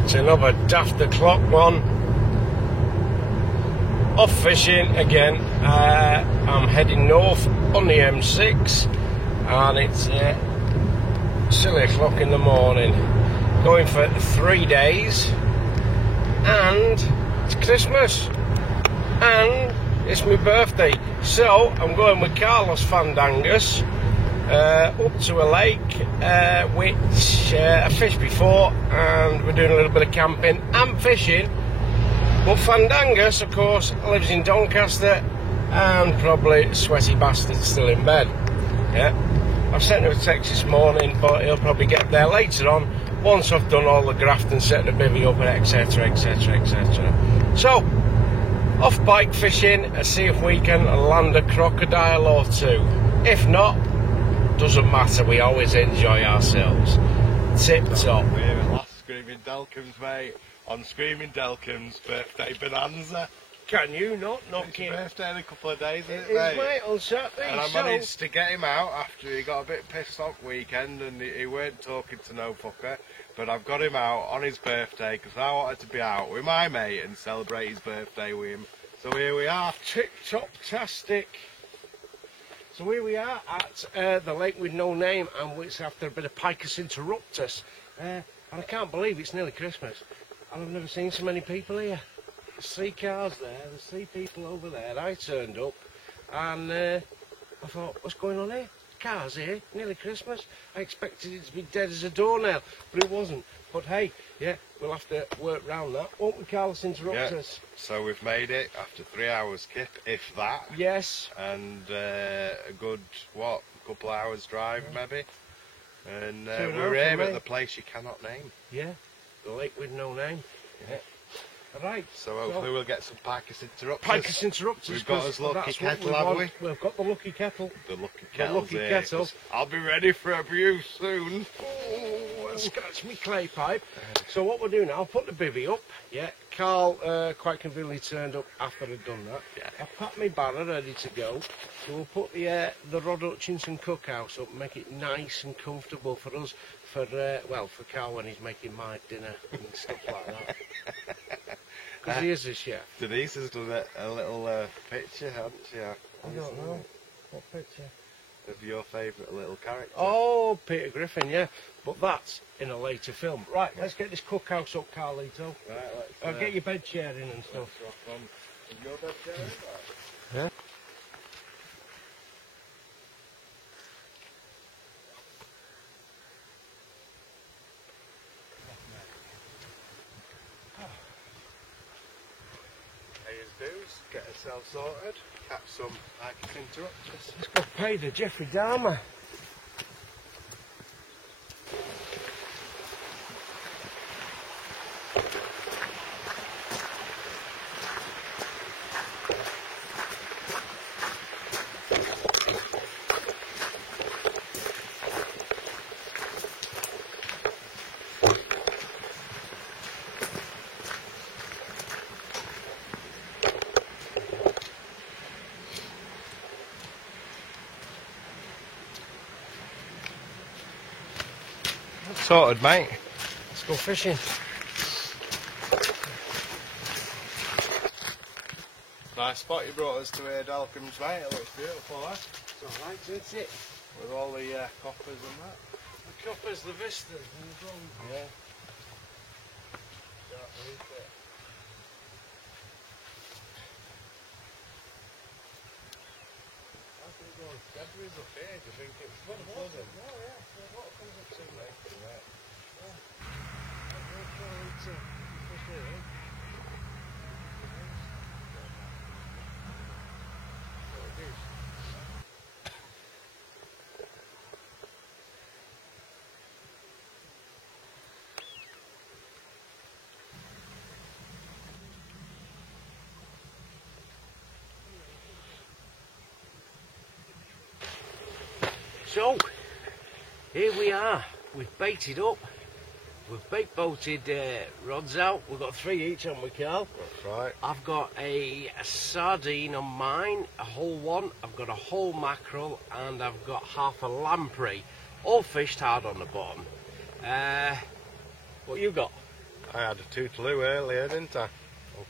Right, another daft o'clock one. Off fishing again. I'm heading north on the M6 and it's silly o'clock in the morning. Going for 3 days and it's Christmas and it's my birthday. So I'm going with Carlos Fandangus up to a lake which I fished before, and we're doing a little bit of camping and fishing. But Fandangus, of course, lives in Doncaster and probably sweaty bastard still in bed. Yeah, I've sent him a text this morning, but he'll probably get there later on once I've done all the graft and set the bivvy up, etc, etc, etc. So off bike fishing and see if we can land a crocodile or two. If not, doesn't matter, we always enjoy ourselves. Tip top. We're at last Screaming Delcombe's, mate, on Screaming Delcombe's birthday bonanza. Can you not It's his birthday in a couple of days, isn't it? It Is, mate, on Saturday. And I managed to get him out after he got a bit pissed off weekend and he weren't talking to no fucker. But I've got him out on his birthday because I wanted to be out with my mate and celebrate his birthday with him. So here we are. Tip-top-tastic. So here we are at the lake with no name, and it's after a bit of Picus interruptus. And I can't believe it's nearly Christmas. And I've never seen so many people here. There's 3 cars there, there's 3 people over there. I turned up and I thought, what's going on here? Cars here, nearly Christmas. I expected it to be dead as a doornail, but it wasn't. But hey, yeah, we'll have to work round that, won't we, Carlos Interruptus? Yeah. So we've made it after 3 hours kip, if that. Yes. And a good, what, couple of hours drive maybe. And we're here at the place you cannot name. Yeah, the lake with no name. Yeah. Right. So hopefully we'll get some Picus Interruptus. Picus Interruptus. We've got us lucky kettle, have we? We've got the lucky kettle. The lucky kettle. The lucky kettle. I'll be ready for abuse soon. Oh, scratch me clay pipe. So what we'll do now, I'll put the bivvy up. Yeah, Carl quite conveniently turned up after I'd done that. Yeah. I've packed my barrow ready to go. So we'll put the Rod Hutchinson cookhouse up and make it nice and comfortable for us, for Carl when he's making my dinner and stuff like that. Because he is a chef. Denise has done a little picture, hasn't she? I don't know. What picture? Of your favourite little character. Oh, Peter Griffin, yeah. But that's in a later film. Right, let's get this cookhouse up, Carlito. Right, let's get your bed chair in and stuff. Is your bed chair in there? Yeah. Get ourselves sorted, catch some Picus Interruptus. Let's go pay the Jeffrey Dahmer. Sorted, mate. Let's go fishing. Nice spot you brought us to here, Delcombe's, mate. It looks beautiful, eh? It's alright, isn't it? With all the coppers and that. The coppers, the vistas, and the drums. Yeah. February's up here, do you think it's pleasant? Oh yeah, what comes up to me? So, here we are. We've baited up. We've bait boated rods out. We've got 3 each, haven't we, Carl? That's right. I've got a sardine on mine, a whole one. I've got a whole mackerel, and I've got half a lamprey. All fished hard on the bottom. What you got? I had a Tootaloo earlier, didn't I?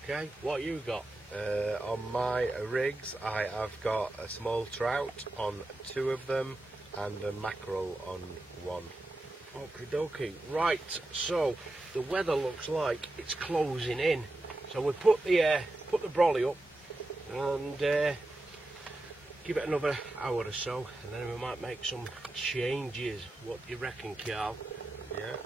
Okay, what you got? On my rigs, I have got a small trout on 2 of them and a mackerel on 1. Okie dokie. Right, so the weather looks like it's closing in. So we put the brolly up and give it another hour or so, and then we might make some changes. What do you reckon, Carl? Yeah.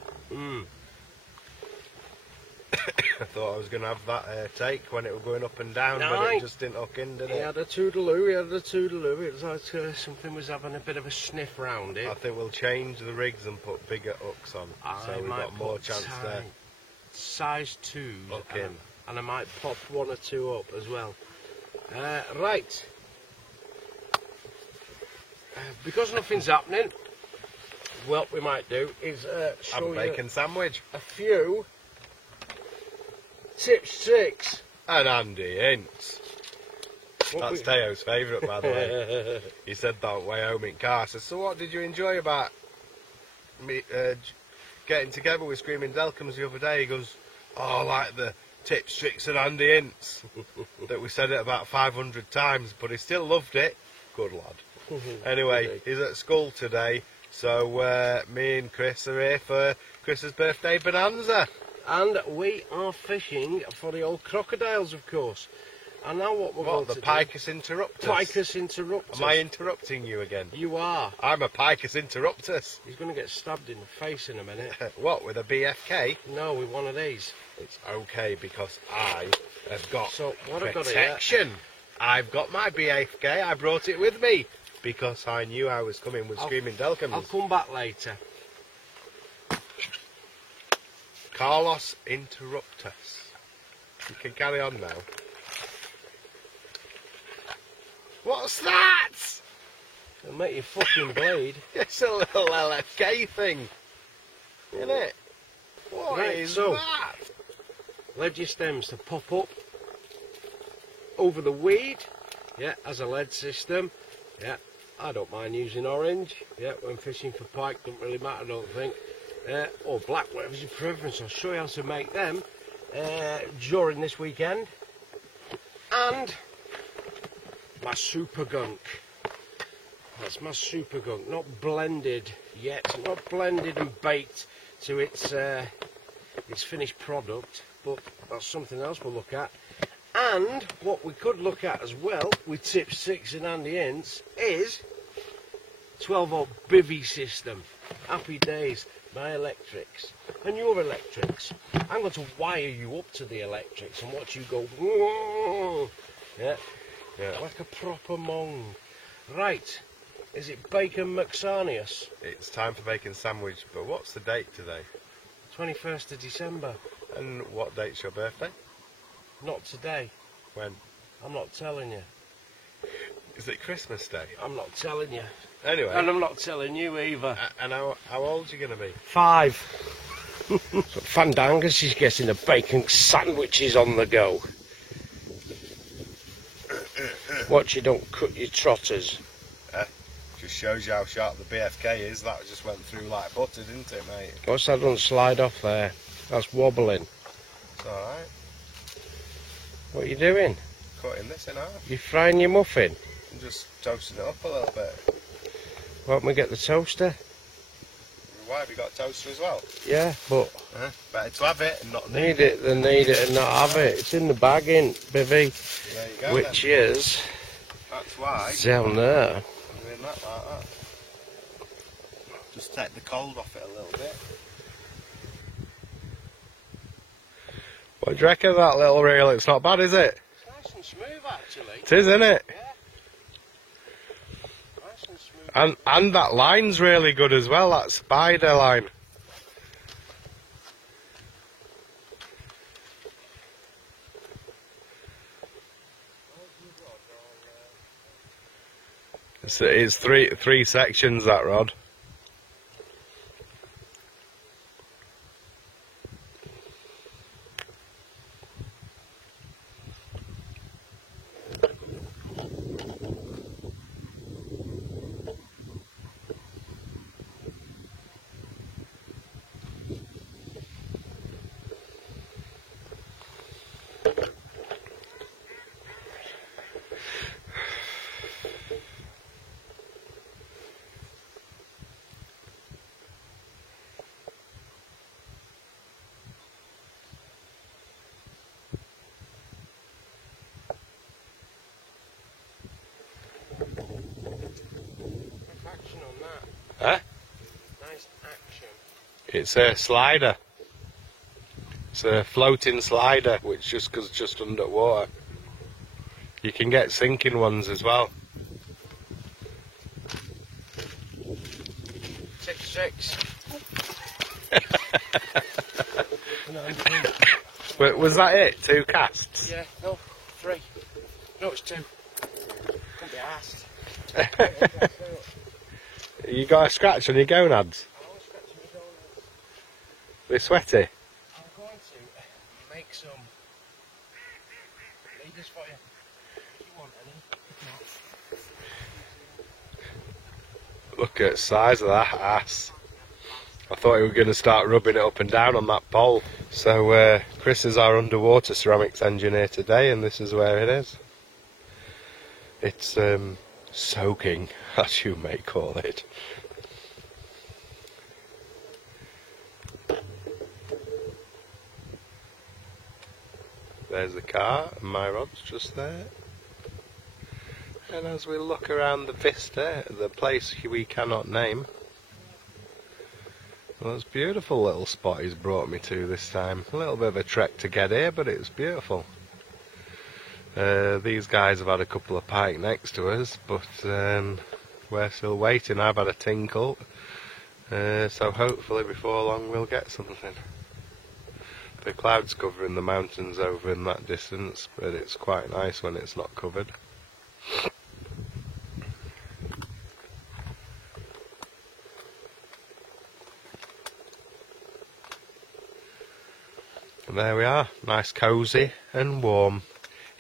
I thought I was going to have that take when it was going up and down, but it just didn't hook in, did it? He had a Toodaloo, It was like something was having a bit of a sniff round it. I think we'll change the rigs and put bigger hooks on, so we've got more chance there. Size 2s, Okay. And I might pop 1 or 2 up as well. Right. Because nothing's happening, what we might do is show have a bacon sandwich. a few Tip 6 And Andy Ince. That's Teo's favourite, by the way. He said that on way home in car. So what did you enjoy about me getting together with Screaming Delcums the other day? He goes, oh, I like the Tips, Tricks and Andy Ince. That we said it about 500 times, but he still loved it. Good lad. Anyway, he's at school today, so me and Chris are here for Chris's birthday bonanza. And we are fishing for the old crocodiles, of course. And now what we're going to do... Picus interruptus? Picus interruptus. Am I interrupting you again? You are. I'm a Picus interruptus. He's going to get stabbed in the face in a minute. What, with a BFK? No, with one of these. It's okay, because I have got protection. I've got my BFK, I brought it with me, because I knew I was coming with Screaming Delcums. I'll come back later. Carlos Interruptus. You can carry on now. What's that? It'll make you fucking bleed. It's a little LFK thing, isn't it? What is that? Lead your stems to pop up over the weed. Yeah, as a lead system. Yeah, I don't mind using orange. Yeah, when fishing for pike, doesn't really matter, I don't think. Or black, whatever's your preference. I'll show you how to make them during this weekend. And my super gunk. That's my super gunk. Not blended yet. Not blended and baked to its finished product. But that's something else we'll look at. And what we could look at as well with Tip 6 and Andy Ince is 12-volt bivvy system. Happy days. My electrics and your electrics. I'm going to wire you up to the electrics and watch you go. Whoa. Yeah, like a proper mong. Right, is it Bacon McSarnius? It's time for bacon sandwich, but what's the date today? 21st of December. And what date's your birthday? Not today. When? I'm not telling you. Is it Christmas Day? I'm not telling you. Anyway. And I'm not telling you either. And how old are you going to be? 5. So Fandangus is getting the bacon sandwiches on the go. Watch you don't cut your trotters. Just shows you how sharp the BFK is. That just went through like butter, didn't it, mate? What's that don't slide off there? That's wobbling. It's alright. What are you doing? Cutting this in half. You frying your muffin? I'm just toasting it up a little bit. Why don't we get the toaster? Why have you got a toaster as well? Yeah, but... Better to have it and not need it than need it and not have it. It's in the bag, ain't bivvy? There you go. Which is... That's why. Down there. Doing that like that. Just take the cold off it a little bit. What do you reckon of that little reel? It's not bad, is it? It's nice and smooth, actually. It is, isn't it? Yeah. Nice and smooth. And that line's really good as well, that spider line. It's three sections, that rod. Huh? Nice action. It's a slider. It's a floating slider, which just goes just underwater. You can get sinking ones as well. 6-6. Was that it? 2 casts? Yeah, no, 3. No, it's 2. Couldn't be asked. You got a scratch on your gonads? I'm scratching my gonads. They're sweaty? I'm going to make some leaders for you. If you want any. If not. Look at the size of that ass. I thought we were going to start rubbing it up and down on that pole. So Chris is our underwater ceramics engineer today, and this is where it is. It's soaking, as you may call it. There's the car, and my rod's just there. And as we look around the vista, the place we cannot name, well, it's a beautiful little spot he's brought me to this time. A little bit of a trek to get here, but it's beautiful. These guys have had a couple of pike next to us, but we're still waiting. I've had a tinkle, so hopefully before long we'll get something. The clouds covering the mountains over in that distance, but it's quite nice when it's not covered. And there we are, nice cosy and warm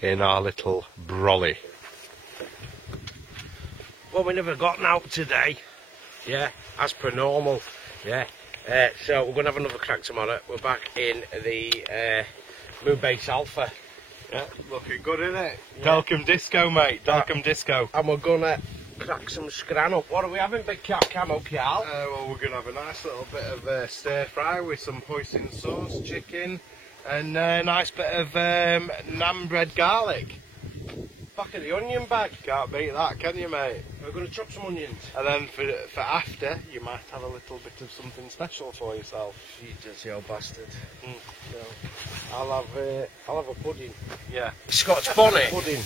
in our little brolly. Well, we never gotten out today, yeah, as per normal, yeah. So we're going to have another crack tomorrow. We're back in the Moonbase Alpha. Yeah, Looking good, isn't it? Yeah. Delcom Disco, mate. Delcom Disco. and we're going to crack some scran up. What are we having, Big Cat Camo, Carl? Well, we're going to have a nice little bit of stir fry with some hoisin sauce, chicken, and a nice bit of naan bread garlic. Back of the onion bag. Can't beat that, can you, mate? We're going to chop some onions. And then for after, you might have a little bit of something special for yourself. You dirty old bastard. So, I'll have a pudding. yeah. Scotch bonnet. Pudding.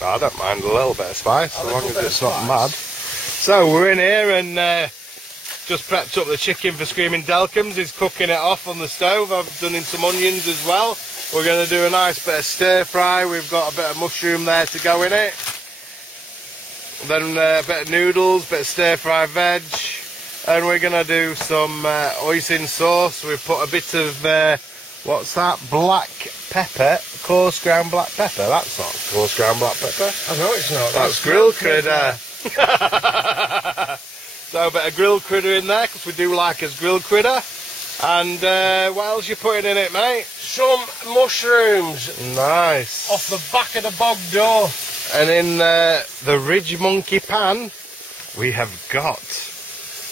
I don't mind a little bit of spice, as long as it's not spice. mad. So we're in here and just prepped up the chicken for Screaming Delcoms. He's cooking it off on the stove. I've done in some onions as well. We're going to do a nice bit of stir fry. We've got a bit of mushroom there to go in it. Then a bit of noodles, bit of stir fry veg. And we're going to do some hoisin sauce. We've put a bit of, what's that? Black pepper. Coarse ground black pepper. That's not coarse ground black pepper. I know it's not. That's grill critter. So a bit of grilled critter in there, because we do like as grilled critter. And what else you putting in it, mate? Some mushrooms Nice. off the back of the bog door. And in the Ridge Monkey pan, we have got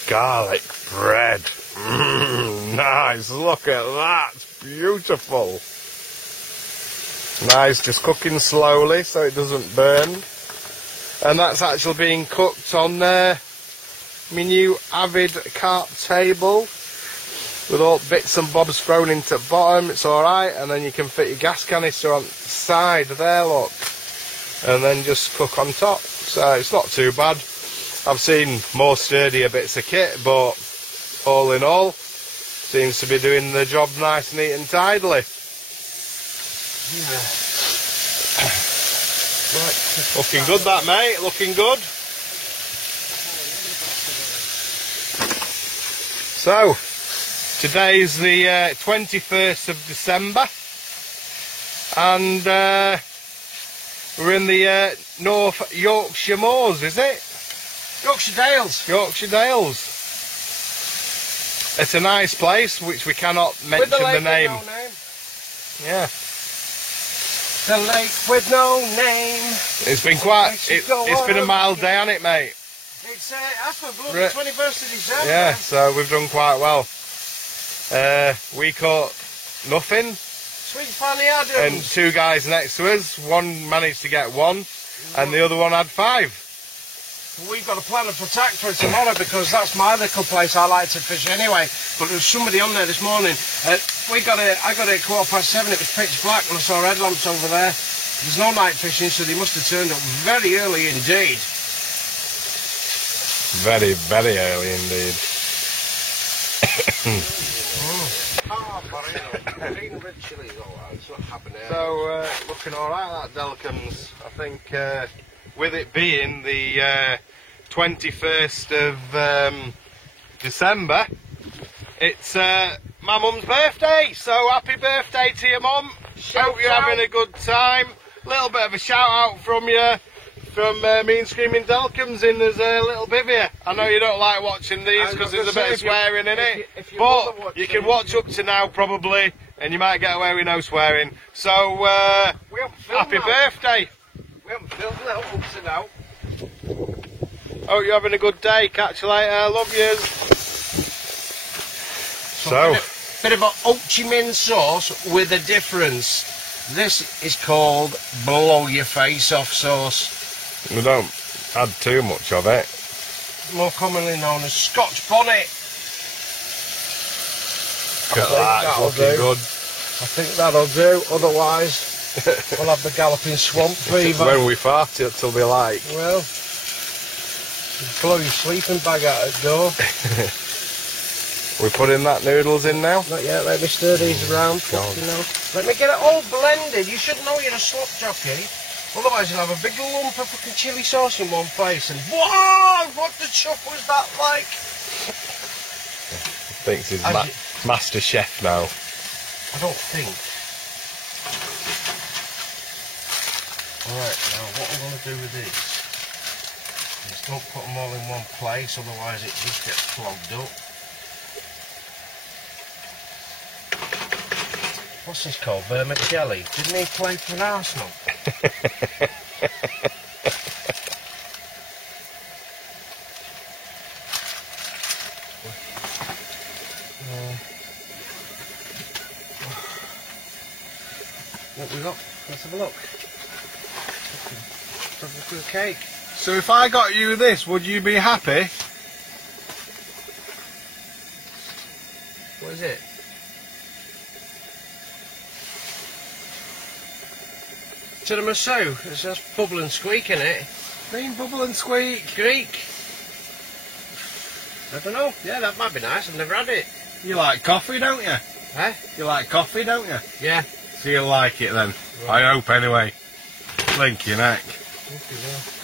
garlic bread. Nice, look at that, beautiful. Nice, just cooking slowly so it doesn't burn. And that's actually being cooked on my new Avid carp table. With all bits and bobs thrown into the bottom, it's alright, and then you can fit your gas canister on the side there, look. And then just cook on top. So it's not too bad. I've seen more sturdier bits of kit, but all in all, seems to be doing the job nice, neat and tidily. Yeah. Looking good that, mate, looking good. So, today's the 21st of December, and we're in the North Yorkshire Moors, is it? Yorkshire Dales. Yorkshire Dales. It's a nice place, which we cannot mention the name. With no name. Yeah. The lake with no name. It's been it's been a mild day, hasn't it, mate? It's after bloody 21st of December. Yeah, so we've done quite well. We caught nothing, Sweet Fanny Adams. and 2 guys next to us, one managed to get 1, and the other one had 5. We've got a plan of attack for tomorrow because that's my little place I like to fish anyway. But there was somebody on there this morning. I got it at 7:15. It was pitch black and I saw headlamps over there. There's no night fishing, so they must have turned up very early indeed. Very, very early indeed. So, looking alright, that Delcombs. I think with it being the 21st of December, it's my mum's birthday, so happy birthday to your mum. Hope you're having a good time. Little bit of a shout out from you, from me and Screaming Delcombs in as a little bivvy. I know you don't like watching these because there's a bit of swearing in it, but you can watch up to now probably, and you might get away with no swearing. So, happy birthday. We haven't filmed that up to now. Hope you're having a good day. Catch you later. Love yous. So, bit of a Ho Chi Minh sauce with a difference. This is called blow your face off sauce. we don't add too much of it. More commonly known as Scotch bonnet. Look at that, it's looking good. I think that'll do, otherwise we'll have the galloping swamp fever. When we fart, it'll be like. Well, blow your sleeping bag out the door. We're putting that noodles in now? Not yet, let me stir these around. Let me get it all blended. You should know you're a slop jockey. Otherwise you'll have a big lump of fucking chilli sauce in one place and whoa, what the chuck was that like? Thinks he's master chef now. I don't think. Alright, now what I'm going to do with this is don't put them all in one place, otherwise it just gets clogged up. What's this called? Vermicelli? Didn't he play for Arsenal? What we got? Let's have a look. Let's have a look at the cake. So if I got you this, would you be happy? What is it? Tiramisu. It says bubble and squeak in it. Mean bubble and squeak. Greek. I don't know. Yeah, that might be nice. I've never had it. You like coffee, don't you? Eh? You like coffee, don't you? Yeah. So you'll like it then. Right. I hope anyway. Blink your neck.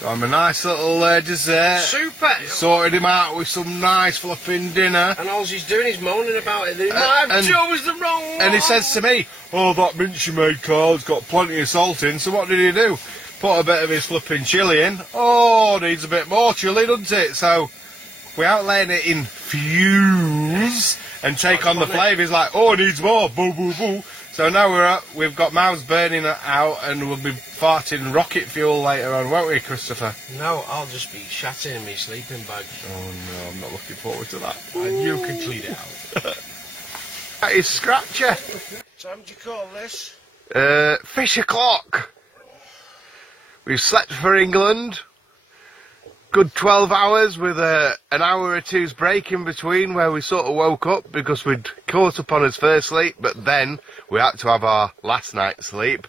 Got him a nice little dessert. Super! Sorted him out with some nice fluffing dinner. And all he's doing is moaning about it. He might have chose the wrong one. And he says to me, oh, that mince you made, Carl's got plenty of salt in. So what did he do? Put a bit of his flipping chilli in. Oh, needs a bit more chilli, doesn't it? So we out letting it infuse and take on the flavour. He's like, oh, it needs more. Boo, boo, boo. So now we've got mouths burning out and we'll be farting rocket fuel later on, won't we, Christopher? No, I'll just be shatting in my sleeping bag. Oh no, I'm not looking forward to that. And you can clean it out. That is Scratcher. So how would you call this? Fish o'clock. We've slept for England. Good 12 hours with an hour or two's break in between where we sort of woke up because we'd caught up on his first sleep, but then we had to have our last night's sleep.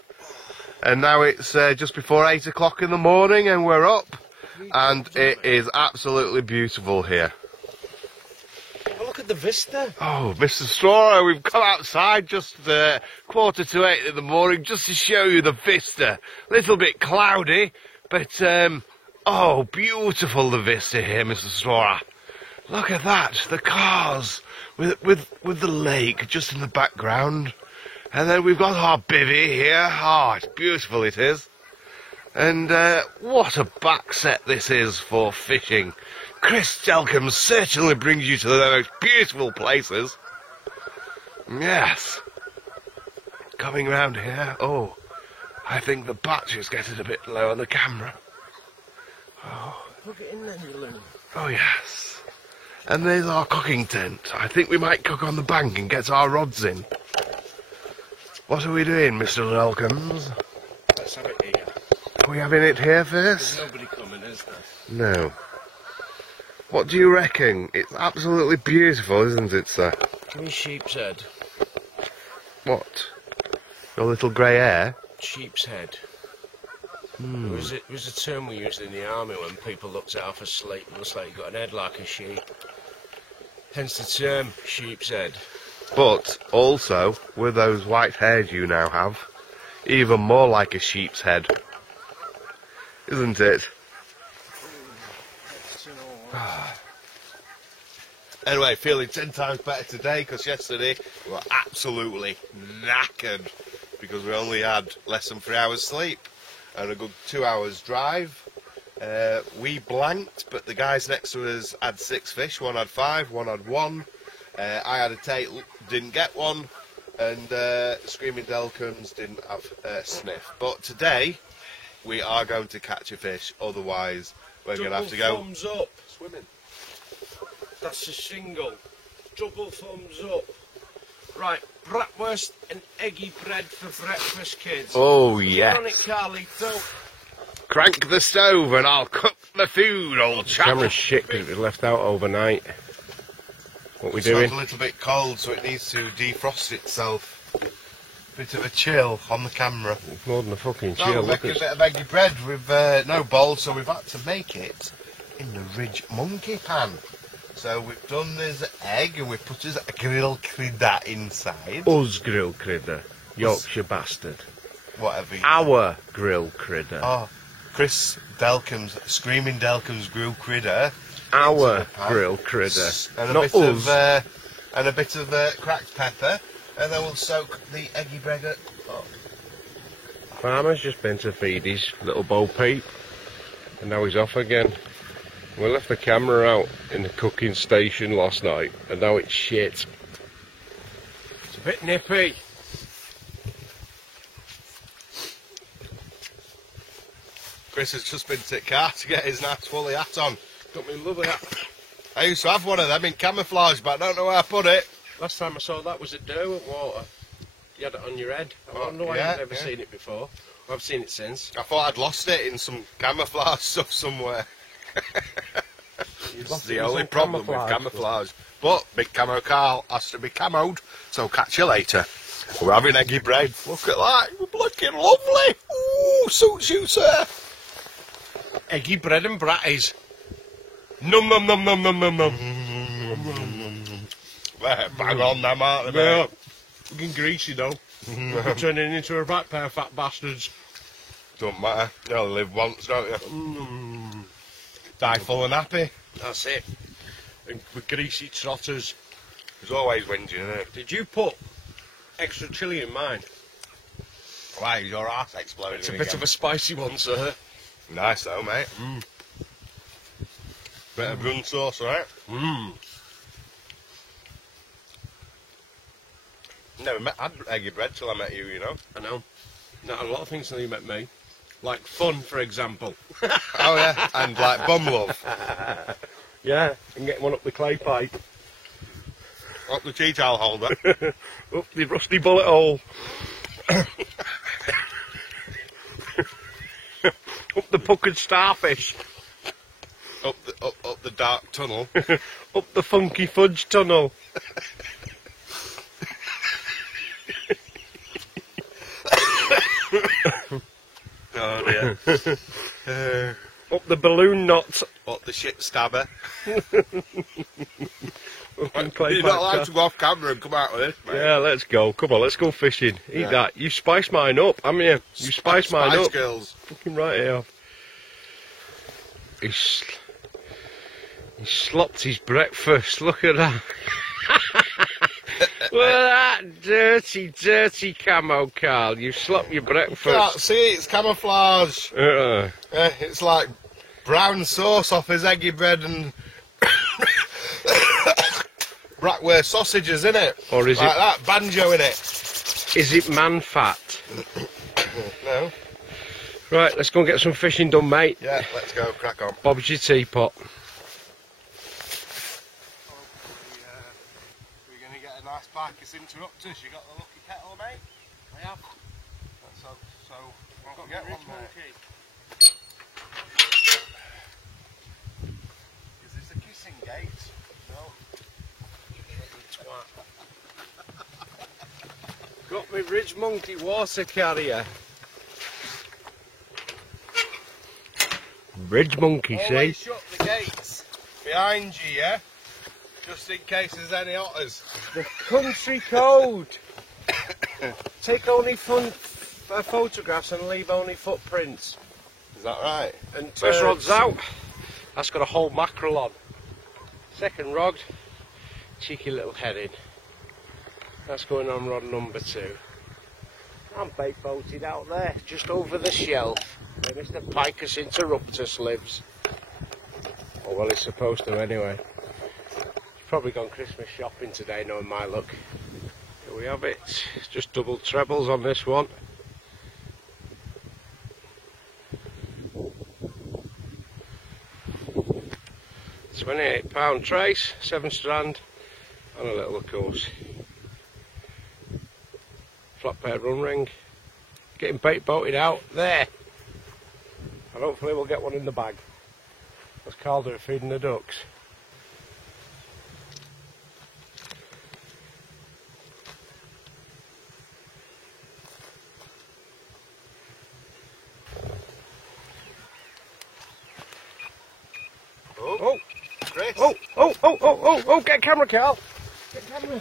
And now it's just before 8 o'clock in the morning and we're up. And it is absolutely beautiful here. Oh, look at the vista. Oh, Mr. Storer, we've come outside just 7:45 in the morning just to show you the vista. A little bit cloudy, but oh, beautiful the vista here, Mr. Storer. Look at that, the cars with the lake just in the background. And then we've got our bivvy here. Oh, it's beautiful it is. And what a back set this is for fishing. Chris Delcombe certainly brings you to the most beautiful places. Yes. Coming round here, oh, I think the battery's getting a bit low on the camera. Oh. Look it in there, you loon. Oh, yes. And there's our cooking tent. I think we might cook on the bank and get our rods in. What are we doing, Mr. Delcombs? Let's have it here. Are we having it here first? There's nobody coming, is there? No. What do you reckon? It's absolutely beautiful, isn't it, sir? Give me sheep's head. What? Your little grey hair? Sheep's head. It was a term we used in the army when people looked at half asleep. It looks like you've got an head like a sheep. Hence the term sheep's head. But also, with those white hairs you now have, even more like a sheep's head. Isn't it? Anyway, feeling 10 times better today because yesterday we were absolutely knackered because we only had less than 3 hours sleep and a good 2 hours drive. We blanked, but the guys next to us had 6 fish. One had 5, one had 1. I had a take, didn't get one, and Screaming Delcums didn't have a sniff. But today we are going to catch a fish, otherwise we're going to have to go thumbs up. swimming. That's a single. Double thumbs up. Right, bratwurst and eggy bread for breakfast, kids. Oh, Get on yes. it, Carlito. Crank the stove and I'll cook the food, old chap. Camera's shit because it was left out overnight. What we It's doing? a little bit cold, so it needs to defrost itself. Bit of a chill on the camera. It's more than a fucking No, chill. we're Look making a at bit of eggy bread with no bowl, so we've had to make it in the Ridge Monkey pan. So we've done this egg and we've put this grill critter inside. us grill critter. Yorkshire bastard. Whatever. Our grill critter. Oh, Chris Delcum's, Screaming Delcum's grill critter. Our grill critter. And a Not bit us. and a bit of cracked pepper, and then we'll soak the eggy bread up. Oh. Farmer's just been to feed his little Bo Peep, and now he's off again. We left the camera out in the cooking station last night, and now it's shit. It's a bit nippy. Chris has just been to the car to get his nice woolly hat on. Got me lovely hat. I used to have one of them in camouflage, but I don't know where I put it. Last time I saw that was at Derwent Water. You had it on your head. I wonder why yeah, you've never yeah. seen it before. I've seen it since. I thought I'd lost it in some camouflage stuff somewhere. It's lost the it in only some problem with camouflage. But Big Camo Carl has to be camoed, so catch you later. We're having eggy bread. Look at that, we're looking lovely. Ooh, suits you, sir. Eggy bread and bratties. Num num num num num num num. Bang on them, aren't they, Yeah. mate? Looking greasy though. We're turning into a right pair of fat bastards. Don't matter, you only live once, don't you? Die full and happy. That's it. And with greasy trotters. There's always whinging, isn't it? Did you put extra chilli in mine? Why is your arse exploding? It's a bit of a spicy one, sir. Nice though, mate. Bit of brun sauce, right? Never had eggy bread till I met you, you know. I know. Not a lot of things until you met me. Like fun, for example. Oh yeah, and like bum love. Yeah, and get one up the clay pipe. Up the tea towel holder. Up the rusty bullet hole. Up the puckered starfish. up the dark tunnel. Up the funky fudge tunnel. Oh dear. Up the balloon knot. Up the shit stabber. Clay You're pipe not allowed car. to go off camera and come out with this, mate. Yeah, let's go. Come on, let's go fishing. Eat Yeah. that. You spiced mine up, haven't you? You spiced mine Spice up. Girls. Fucking right here. He slopped his breakfast. Look at that. Look at that dirty, dirty camo, Carl. You slopped your Can't breakfast. see, it's camouflage. It's like brown sauce off his eggy bread and bratwurst sausages, in it? Or is like it- that, banjo in it. Is it man fat? No? Right, let's go and get some fishing done, mate. Yeah, let's go, crack on. Bob's your teapot. We're going to get a nice Barkis Interruptus. You got the lucky kettle, mate? I have. So won't get one, mate. Is this a kissing my Ridge Monkey water carrier. Ridge Monkey, Always see? shut the gates behind you, yeah? Just in case there's any otters. The country code. Take only photographs and leave only footprints. Is that right? And first rod's out. That's got a whole mackerel on. Second rod, cheeky little heading. That's going on rod number 2. I'm bait boated out there, just over the shelf, where Mr. Picus interruptus lives. Or well, he's supposed to anyway. He's probably gone Christmas shopping today, knowing my luck. Here we have it. It's just double trebles on this one. £28 trace, 7 strand, and a little, of course, flat pair run ring. Getting bait boated out there, and hopefully we'll get one in the bag. That's Calder feeding the ducks. Oh, Chris. Oh, get camera, Cal. Get camera.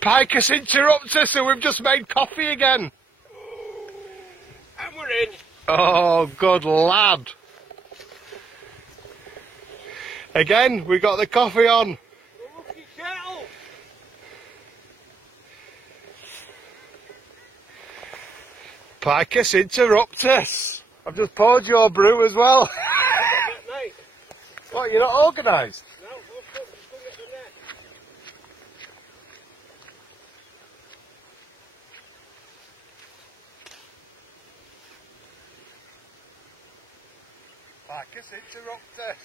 Picus interruptus, and we've just made coffee again. And we're in. Oh, good lad. Again, we got the coffee on. Lucky kettle. Picus interruptus. I've just poured your brew as well. Mate. What, you're not organised? No, just go get the net. Picus interruptus.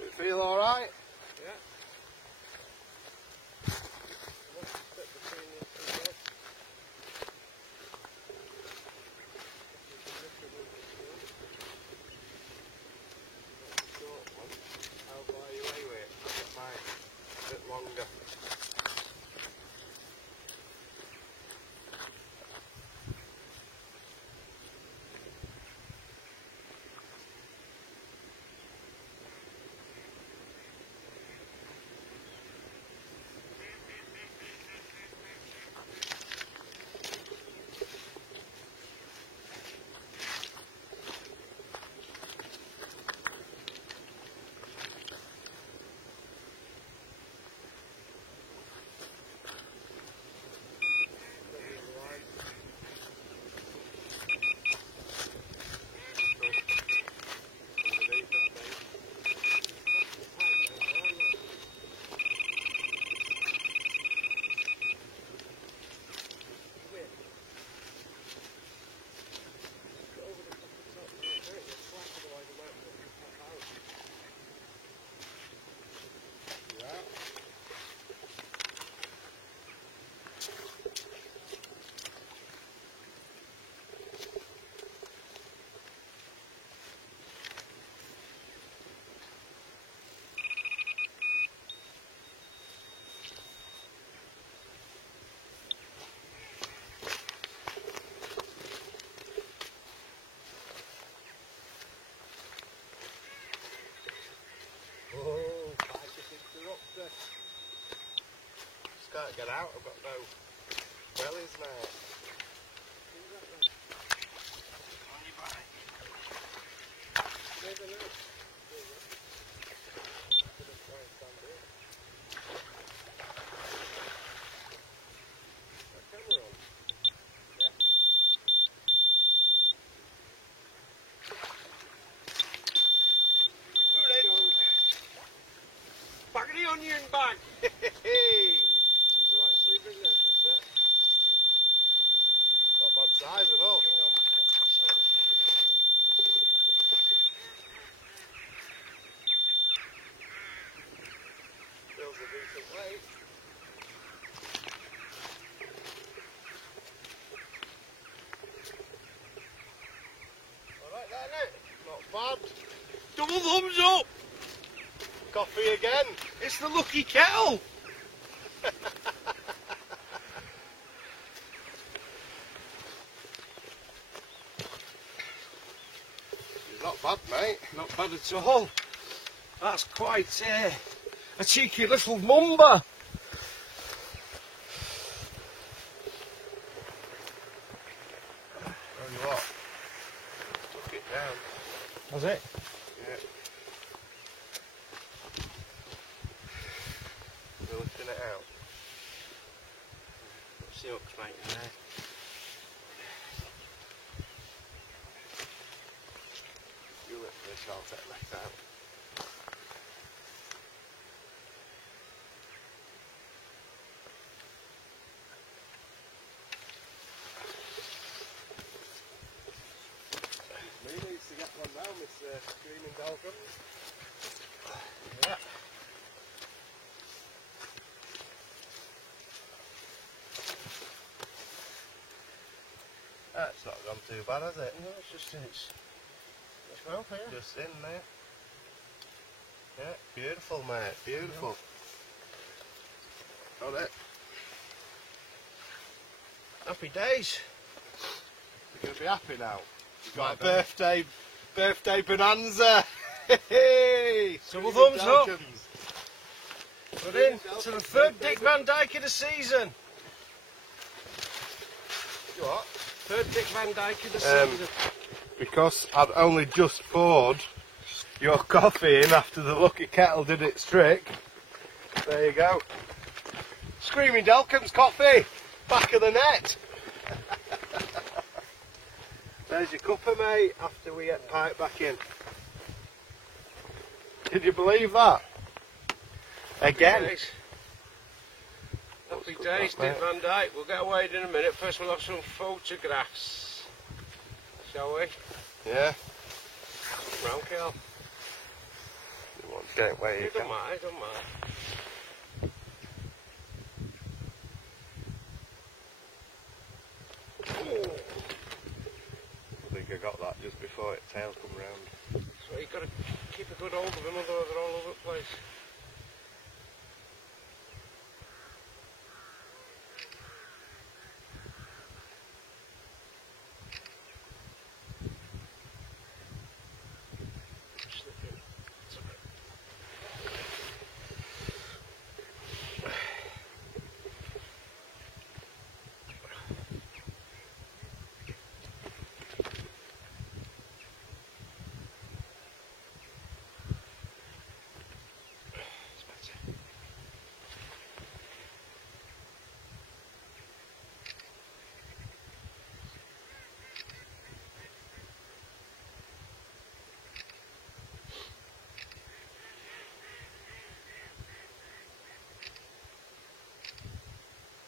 You feel alright? Yeah. I'll buy you anyway. I'll get mine a bit longer. Can't get out, I've got no wellies now. On your back. Never know. Camera on. Yeah. We're in. Back of the onion bag. Got bad size and all. Feels a decent weight. Double thumbs up! Coffee again. It's the Lucky Kettle! It's not bad, mate. Not bad at all. That's quite a cheeky little mumber. Tell you what, took it down. Was it? Yeah. We're lifting it out. What's the hooks, mate, in there? You lift this, I'll take this out. Me needs to get one now, Miss Screaming Dolphins. Yeah. That's not gone too bad, has it? No, it's just it's well here. Just in there. Yeah, beautiful, mate. Beautiful. Got it. Happy days. You're going to be happy now. You've got a Might be. birthday bonanza. Hey! Double thumbs up. Dalkins. We're in to the third Dick Van Dyke of the season. What? Third Dick Van Dyke of the season. Because I'd only just poured your coffee in after the Lucky Kettle did its trick. There you go. Screaming Delkins coffee. Back of the net. There's your cuppa, mate, after we get piped back in. Did you believe that? Again. Happy days, Dick Van Dyke. We'll get away in a minute. First we'll have some photographs. Shall we? Yeah. Round kill. You want to get where you It can. don't matter, it don't matter. I think I got that just before its tail come round. So you've got to keep a good hold of them, otherwise they're all over the place. Slipping. It's okay. It's better.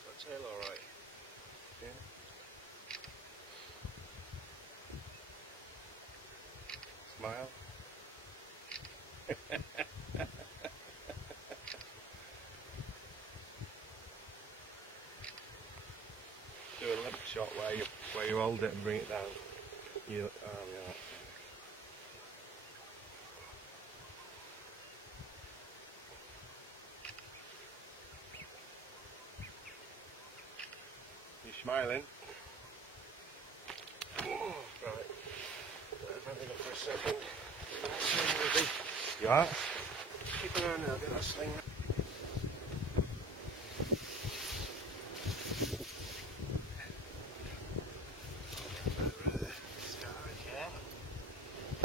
That tail alright? Yeah. Smile. Do a limp shot where you hold it and bring it down. You yeah. You smiling? Oh, right. I've had it for a second. Sling will be. You alright? Keep an eye on it, I'll get that sling.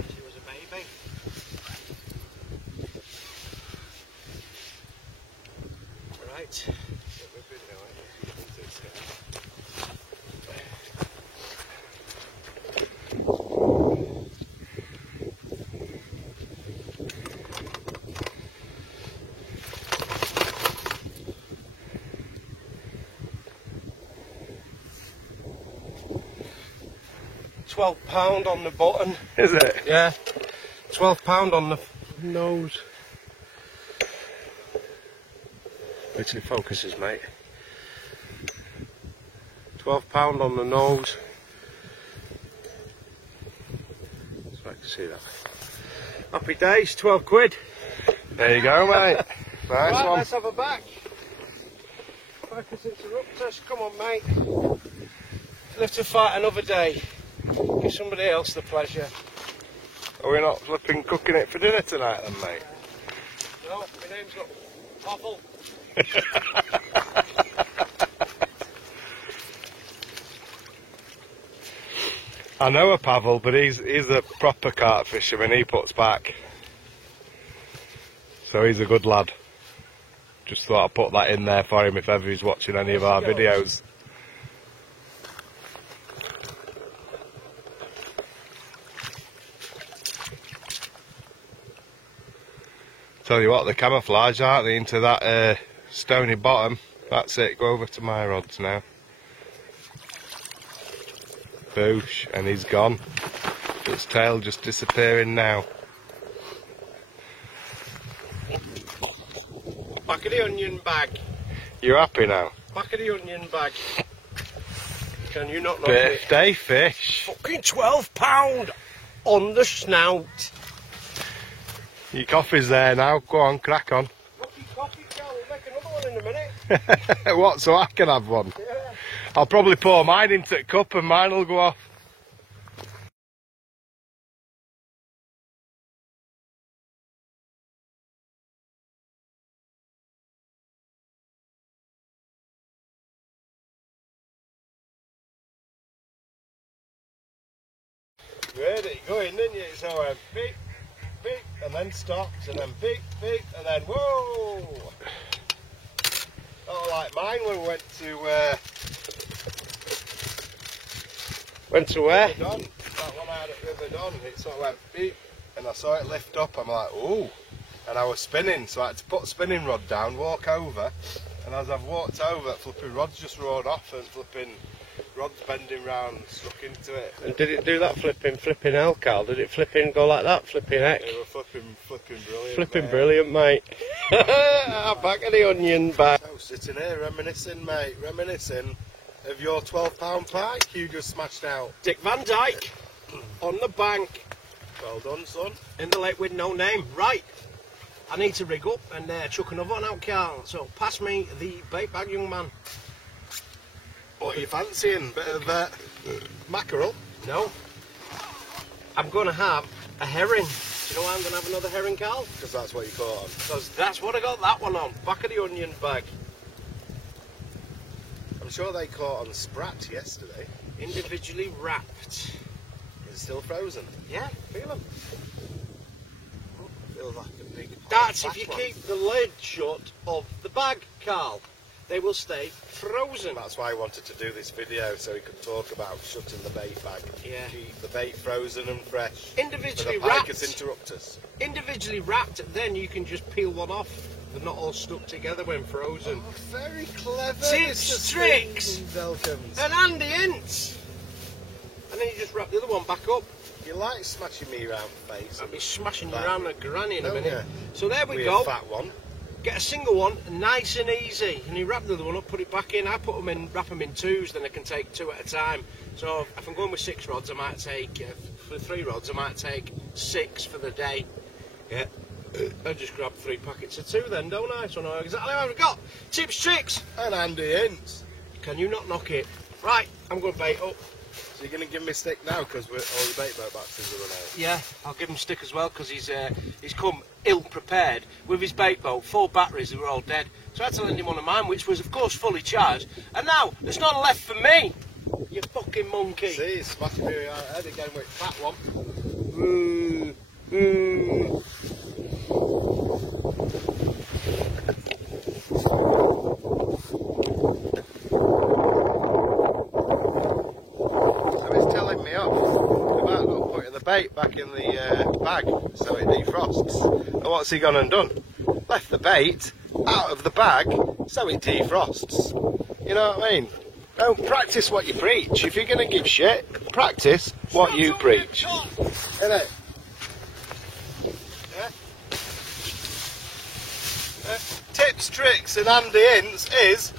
She was a baby. Right. £12 on the button. Is it? Yeah. £12 on the nose. Wait till it focuses, mate. £12 on the nose. So I can see that. Happy days, 12 quid. There you go, mate. Nice Right, one. let's have a back. Bacchus Interruptus, come on, mate. Live to fight another day. Give somebody else the pleasure. Are we not flipping cooking it for dinner tonight then, mate? No, my name's not Pavel. I know a Pavel, but he's a proper carp fisherman. He puts back. So he's a good lad. Just thought I'd put that in there for him if ever he's watching any of our videos. Tell you what, the camouflage, aren't they, into that stony bottom. That's it, go over to my rods now. Boosh, and he's gone. Its tail just disappearing now. Back of the onion bag. You happy now? Back of the onion bag. Can you not knock it? Birthday fish. Fucking £12 on the snout. Your coffee's there now, go on, crack on. Coffee, Carl, we'll make another one in a minute. What, so I can have one? Yeah. I'll probably pour mine into the cup and mine will go off. You heard it going, didn't you? So beep, beep, and then stops, and then beep, beep, and then whoa! Oh, like mine when we went to where? River Don. That one I had at River Don. It sort of went beep, and I saw it lift up. I'm like, ooh! And I was spinning, so I had to put the spinning rod down, walk over, and as I've walked over, flipping rods just roared off, and flipping rods bending round, stuck into it. And did it do that flipping hell, Carl? Did it flipping go like that? Flipping heck? They were flipping brilliant. Flipping mate. brilliant, mate. Back of the onion bag. I was sitting here reminiscing, mate, reminiscing of your £12 pike you just smashed out. Dick Van Dyke on the bank Well done, son. in the lake with no name. Right, I need to rig up and chuck another one out, Carl. So pass me the bait bag, young man. What are you fancying? Bit of mackerel? No, I'm going to have a herring. Do you know why I'm going to have another herring, Carl? Because that's what you caught on. Because that's what I got that one on. Back of the onion bag. I'm sure they caught on sprat yesterday. Individually wrapped. Is it still frozen? Yeah, feel them. Feels like a big. That's fat if you one. keep the lid shut of the bag, Carl. They will stay frozen. That's why I wanted to do this video, so we could talk about shutting the bait bag. Yeah. Keep the bait frozen and fresh. Individually for the Picus wrapped. interruptus. Individually wrapped, then you can just peel one off. They're not all stuck together when frozen. Oh, very clever. Tips, tricks, Velkins. and handy hints. And then you just wrap the other one back up. You like smashing me around the face. I'll be smashing you Back. around a granny in a Don't minute. you? So there we With go. a fat one. Get a single one, nice and easy. And you wrap the other one up, put it back in. I put them in, wrap them in twos, then I can take two at a time. So if I'm going with 6 rods, I might take, for 3 rods, I might take 6 for the day. Yeah. I just grab 3 packets of 2 then, don't I? So I know exactly what I've got. Tips, tricks. And handy hints. Can you not knock it? Right, I'm going to bait up. So you're going to give me a stick now because all the bait boat boxes are run out? Yeah, I'll give him a stick as well because he's come ill prepared with his bait boat. 4 batteries, they were all dead. So I had to lend him one of mine, which was of course fully charged. And now there's none left for me. You fucking monkey. See, he's smashing me around the head again with fat one. So he's telling me off about not putting the bait back in the bag so it defrosts. And what's he gone and done? Left the bait out of the bag so it defrosts. You know what I mean? Don't practice what you preach. If you're going to give shit, practice what you preach. Innit? Yeah? Tips, tricks and handy hints is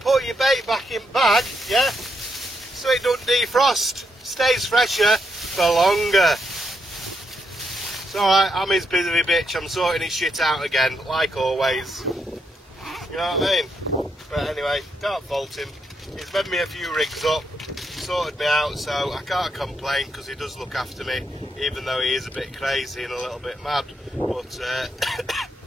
put your bait back in bag, yeah? So it don't defrost. Stays fresher for longer. It's alright, I'm his busy bitch, I'm sorting his shit out again, like always. You know what I mean? But anyway, can't fault him. He's made me a few rigs up, sorted me out, so I can't complain because he does look after me, even though he is a bit crazy and a little bit mad. But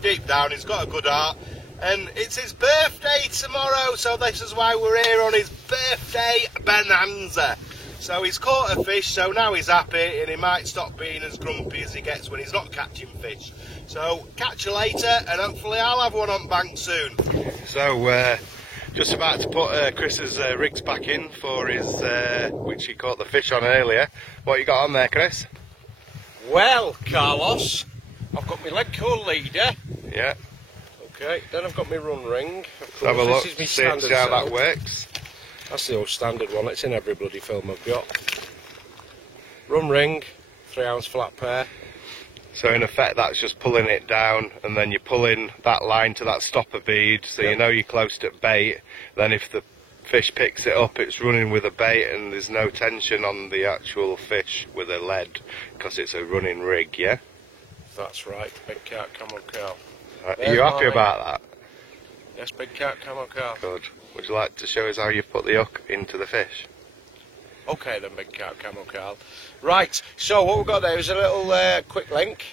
deep down, he's got a good heart. And it's his birthday tomorrow, so this is why we're here on his birthday bonanza. So he's caught a fish, so now he's happy, and he might stop being as grumpy as he gets when he's not catching fish. So catch you later, and hopefully I'll have one on bank soon. So just about to put Chris's rigs back in for his, which he caught the fish on earlier. What you got on there, Chris? Well, Carlos, I've got my leg core leader. Yeah. Okay, then I've got my run ring. Let's have a look, see how that works. That's the old standard one, it's in every bloody film I've got. Run ring, 3-ounce flat pair. So in effect that's just pulling it down, and then you're pulling that line to that stopper bead, so you know you're close to bait. Then if the fish picks it up, it's running with a bait and there's no tension on the actual fish with a lead, because it's a running rig, yeah? That's right, big cat, camel cow. Are you happy about that? Yes, big cat, camel cow. Good. Would you like to show us how you've put the hook into the fish? Okay then, big cat, camel cow. Right, so what we've got there is a little quick link.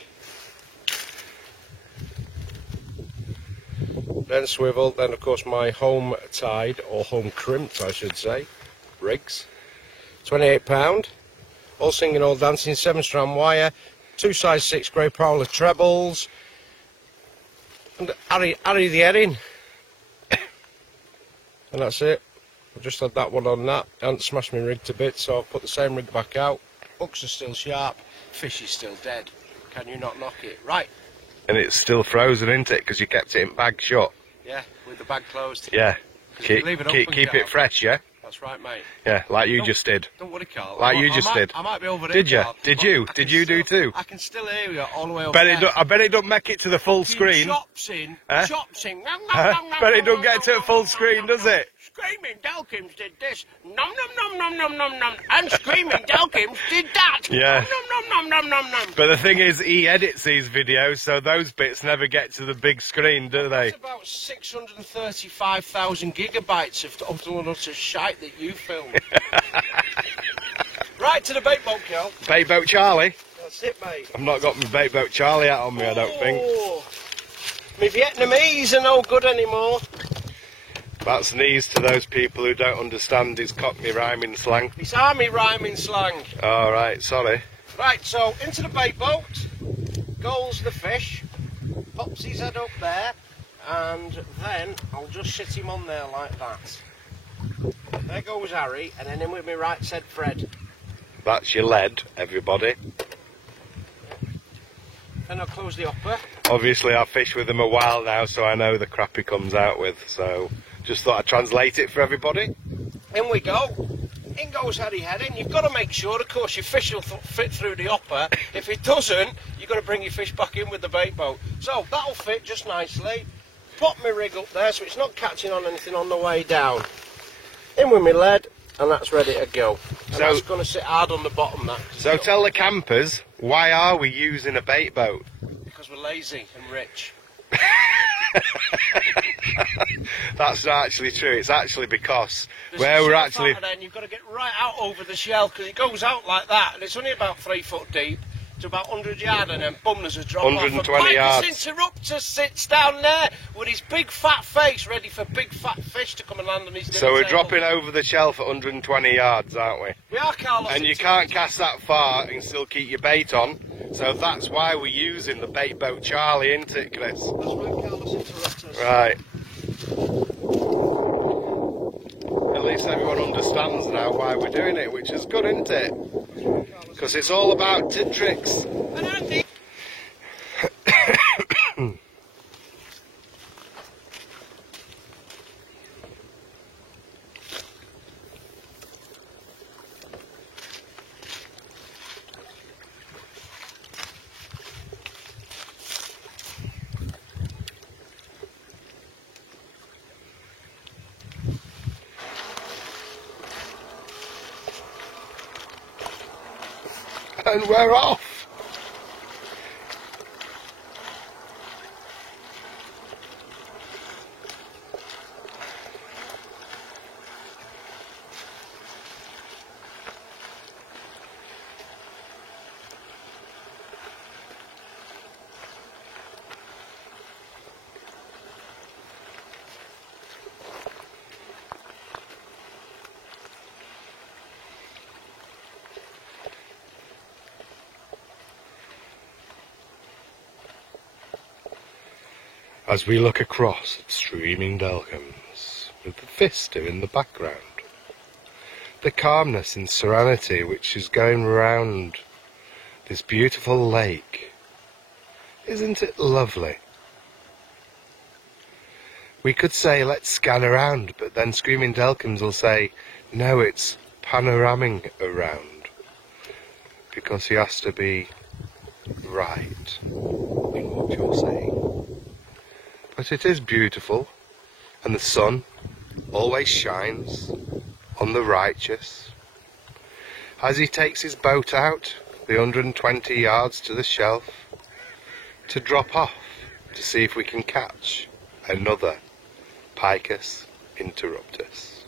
Then swivel, then of course my home tied, or home crimped I should say, rigs. £28, all singing, all dancing, 7-strand wire, 2 size 6 grey Prowler trebles, and Harry the herring. And that's it. I've just had that one on that. I haven't smashed my rig to bits, so I've put the same rig back out. Hooks are still sharp, fish is still dead. Can you not knock it? Right. And it's still frozen, isn't it? Because you kept it in bag shut. Yeah, with the bag closed. Yeah. Keep it fresh, yeah? That's right, mate. Yeah, like you just did. Don't worry, Carl. Like you just did. I might be over Did you? Carl, Did you? Did you do too? I can still hear you all the way over there. I bet it don't make it to the full screen. Chops in. Bet it don't get to the full screen, does it? Screaming Delkims did this. Nom nom nom nom nom nom nom. And Screaming Delkims did that. Yeah. Nom nom nom nom nom nom. But the thing is, he edits these videos, so those bits never get to the big screen, do they? It's about 635,000 gigabytes of utter shite that you filmed. Right, to the bait boat, Kel. Bait boat Charlie? That's it, mate. I've not got my bait boat Charlie out on me, I don't think. My Vietnamese are no good anymore. That's news to those people who don't understand his Cockney rhyming slang. It's army rhyming slang. Alright, sorry. Right, so into the bait boat goes the fish, pops his head up there, and then I'll just sit him on there like that. There goes Harry, and then in with me right said Fred. That's your lead, everybody. Then I'll close the hopper. Obviously I've fished with him a while now, so I know the crap he comes out with, so just thought I'd translate it for everybody. In we go. In goes Harry Herring. You've got to make sure, of course, your fish will fit through the hopper. If it doesn't, you've got to bring your fish back in with the bait boat. So that'll fit just nicely. Pop my rig up there so it's not catching on anything on the way down. In with my lead, and that's ready to go. And that's going to sit hard on the bottom, that. So tell the campers, why are we using a bait boat? Because we're lazy and rich. That's not actually true. It's actually because There's where we're actually... Then you've got to get right out over the shell, because it goes out like that, and it's only about 3 foot deep to about 100 yards, and then boom, there's a drop 120 off. yards. Marcus Interrupter sits down there with his big fat face ready for big fat fish to come and land on his dinner So we're table. dropping over the shelf at 120 yards, aren't we? We are, Carlos. And you can't cast that far and still keep your bait on, so that's why we're using the bait boat Charlie, isn't it, Chris? That's right, Carlos Interrupters. Right. At least everyone understands now why we're doing it, which is good, isn't it? Because it's all about tip tricks. And Andy. And we're off. as we look across at streaming Delcombs, with the vista in the background, the calmness and serenity which is going round this beautiful lake. Isn't it lovely? We could say let's scan around, but then Screaming Delcombs will say no, it's panoraming around, because he has to be right in what you're saying. But it is beautiful, and the sun always shines on the righteous. As he takes his boat out the 120 yards to the shelf to drop off to see if we can catch another Picus interruptus.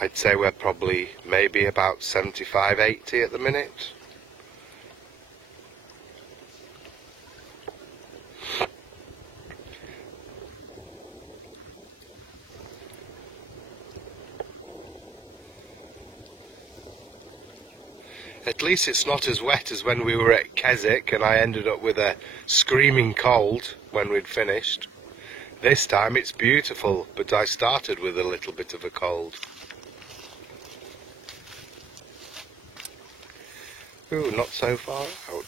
I'd say we're probably maybe about 75-80 at the minute. At least it's not as wet as when we were at Keswick and I ended up with a screaming cold when we'd finished. This time it's beautiful, but I started with a little bit of a cold. Ooh, not so far out.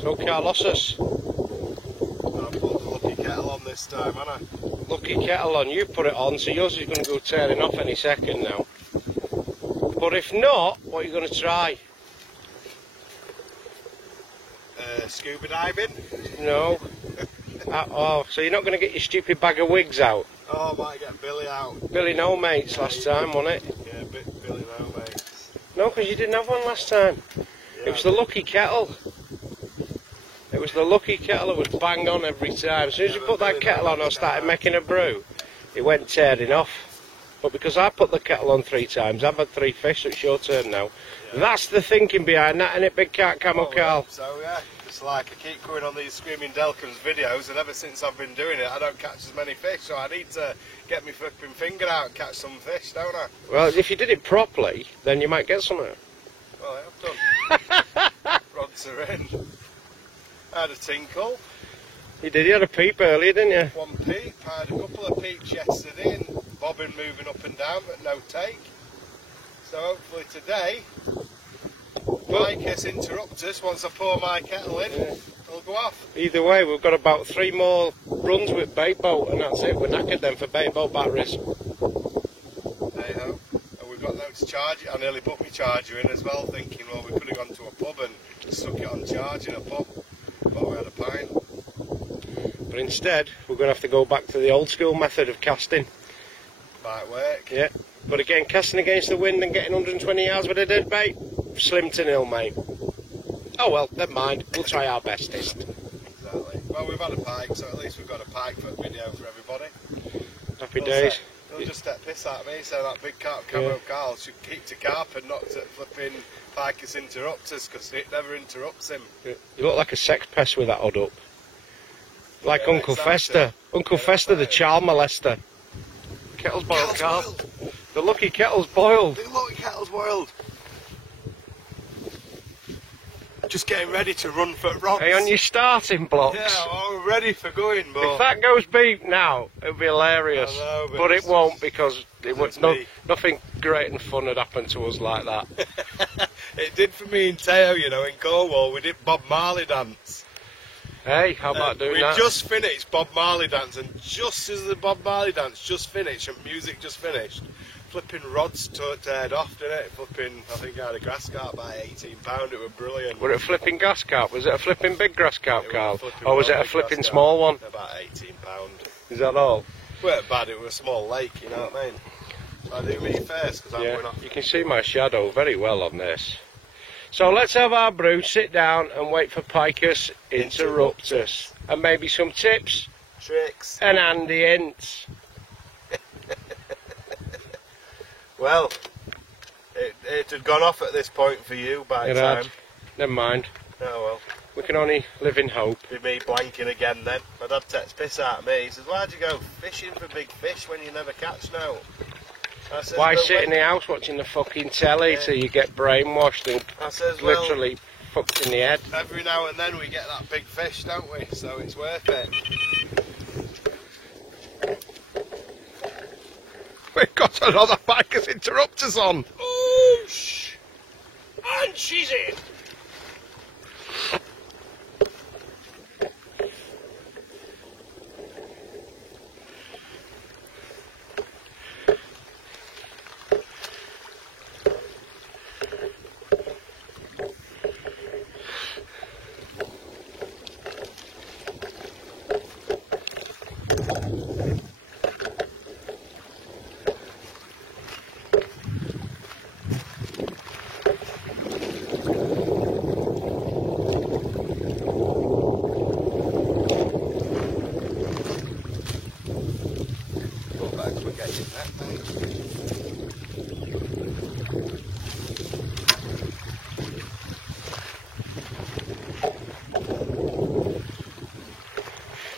So Carlossus, I put the lucky kettle on this time, haven't I? lucky kettle on, you put it on, so yours is going to go tearing off any second now. But if not, what are you going to try? Scuba diving? No. Oh, so you're not going to get your stupid bag of wigs out? Oh, I might get Billy out. Billy No Mates last time, wasn't it? Yeah, Billy No Mates. No, because you didn't have one last time. Yeah, It was the lucky kettle. It was the lucky kettle that was bang on every time. As soon as you put that kettle on, I started making a brew. It went tearing off. But because I put the kettle on 3 times, I've had 3 fish, so it's your turn now. Yeah. That's the thinking behind that, innit, Big Cat Camel Carl? So yeah, it's like I keep going on these Screaming Delcombs videos, and ever since I've been doing it, I don't catch as many fish, so I need to get my flipping finger out and catch some fish, don't I? Well, if you did it properly, then you might get some. Well, I've done. Rods are in. I had a tinkle. You did, you had a peep earlier, didn't you? 1 peep. I had a couple of peeps yesterday, and bobbing moving up and down, but no take. So hopefully today, Picus interruptus, once I pour my kettle in, it'll go off. Either way, we've got about 3 more runs with bait boat, and that's it. We're knackered then for bait boat batteries. Hey ho. And we've got no to charge it. I nearly put my charger in as well, thinking, well, we could have gone to a pub and stuck it on charge in a pub. But we had a pint. But instead, we're going to have to go back to the old school method of casting. Might work. Yeah. But again, casting against the wind and getting 120 yards with a dead bait, slim to nil, mate. Oh well, never mind. We'll try our bestest. Exactly. Well, we've had a pike, so at least we've got a pike for a video for everybody. Happy days. They'll just take piss out of me, so that big Camo Carl should keep to carp and not to flipping Picus interruptus, because it never interrupts him. You look like a sex pest with that hood up. Like Uncle Fester. Uncle Fester, the child molester. Kettle's boiled, Carl. The lucky kettle's boiled. The lucky kettle's boiled. Just getting ready to run for rocks. Hey, on your starting blocks. Yeah, I'm ready for going, but... If that goes beep now, it'll be hilarious. I know, but it won't, because nothing great and fun had happened to us like that. It did for me in Teo, you know, in Cornwall. We did Bob Marley dance. Hey, how about doing that? We just finished Bob Marley dance, and just as the Bob Marley dance just finished, and music just finished, flipping rods teared off, didn't it? Flipping, I think I had a grass carp by £18. It was brilliant. Were it a flipping grass carp? Was it a flipping big grass carp, Carl? Or was it a flipping small one? About £18. Is that all? It weren't bad, it was a small lake, you know what I mean? So I do me first, because I'm going off. You can see my shadow very well on this. So let's have our brew, sit down and wait for Picus Interruptus. And maybe some tips, tricks, and handy hints. Well, it had gone off at this point for you by the time. Never mind. Oh well. We can only live in hope. Be me blanking again then. My dad takes piss out of me. He says, why'd you go fishing for big fish when you never catch no? I says, why sit in the house watching the fucking telly till you get brainwashed and I says, literally fucked in the head? Every now and then we get that big fish, don't we? So it's worth it. We've got another Picus Interruptus on. Oosh! And she's in.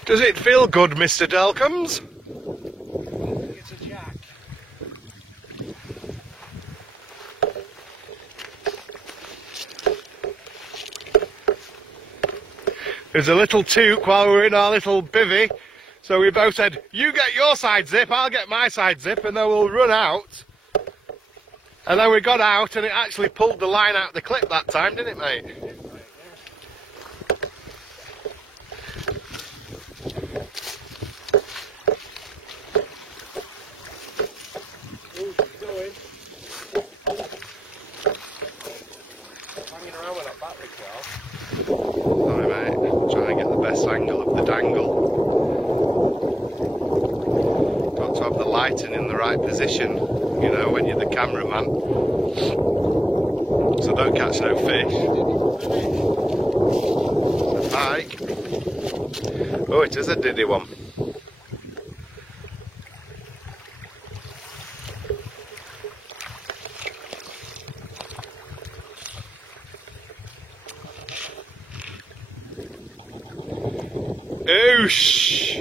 Does it feel good, Mr. Delcombs? It's a jack. There's a little toque while we're in our little bivvy. So we both said, you get your side zip, I'll get my side zip, and then we'll run out. And then we got out and it actually pulled the line out of the clip that time, didn't it, mate? Sorry mate, trying to get the best angle of the dangle. Got to have the lighting in the right position, you know, when you're the cameraman. So don't catch no fish. A pike. Oh, it is a diddy one. Oosh!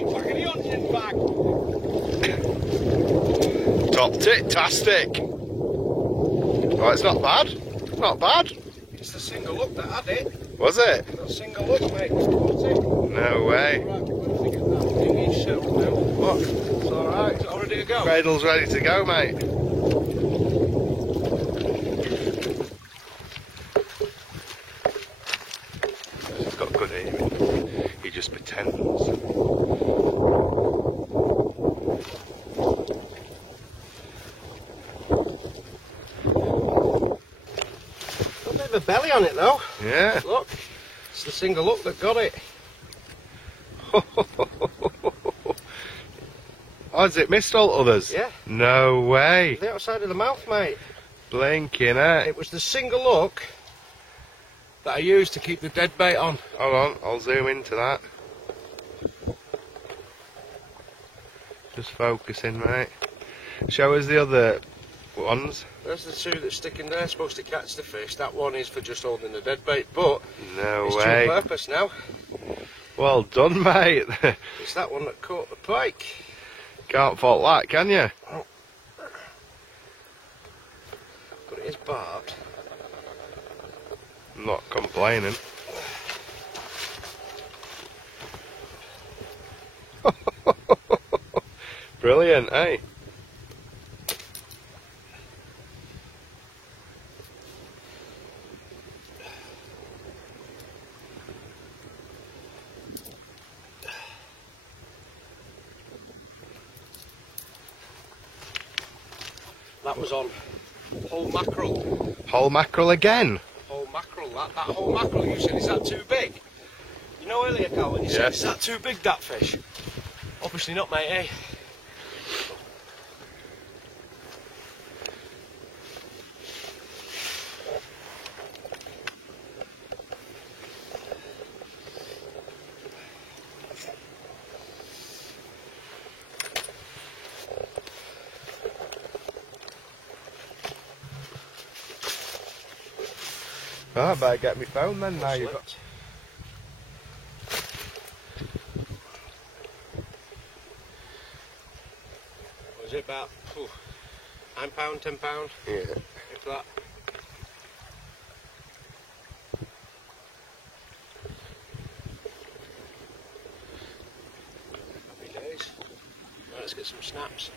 Top tit-tastic. Oh, it's not bad. Not bad. It's the single look that had it. Was it? The single look, mate. No way. Look, it's alright. Is it all ready to go? Cradle's ready to go, mate. He's got good aiming. He just pretends. Got a bit of a belly on it though. Yeah. Look, it's the single look that got it. Oh, has it missed all others? Yeah. No way. The outside of the mouth, mate. Blinking, eh? It was the single look that I used to keep the dead bait on. Hold on, I'll zoom into that. Just focusing, mate. Show us the other ones. There's the two that's sticking there, supposed to catch the fish. That one is for just holding the dead bait, but no it's way. dual purpose now. Well done, mate. It's that one that caught the pike. Can't fault that, can you? Oh. But it is barbed. I'm not complaining. Brilliant, eh? That was on whole mackerel. Whole mackerel again? Whole mackerel, that whole mackerel you said, is that too big? You know earlier, Carl, when you said, is that too big, that fish? Obviously not, mate, eh? Oh, I better get my phone then now. You've got... Was it about £9, £10? Yeah. If that. Happy days. Right, let's get some snaps.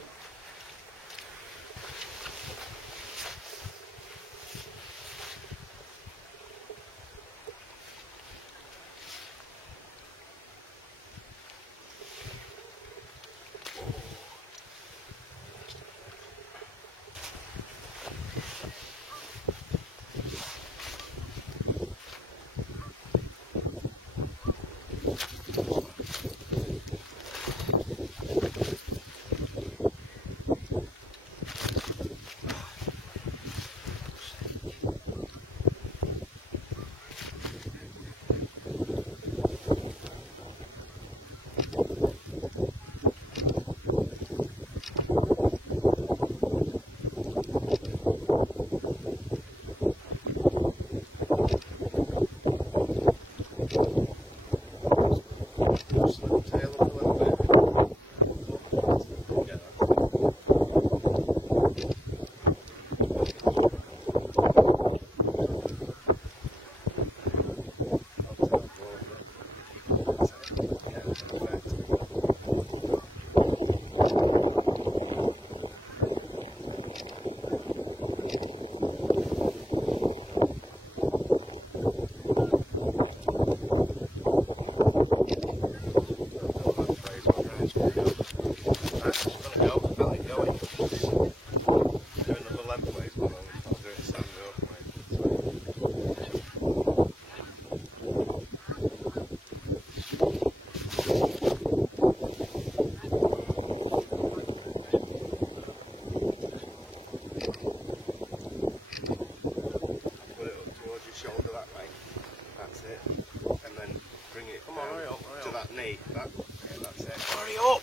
That's it. Hurry up!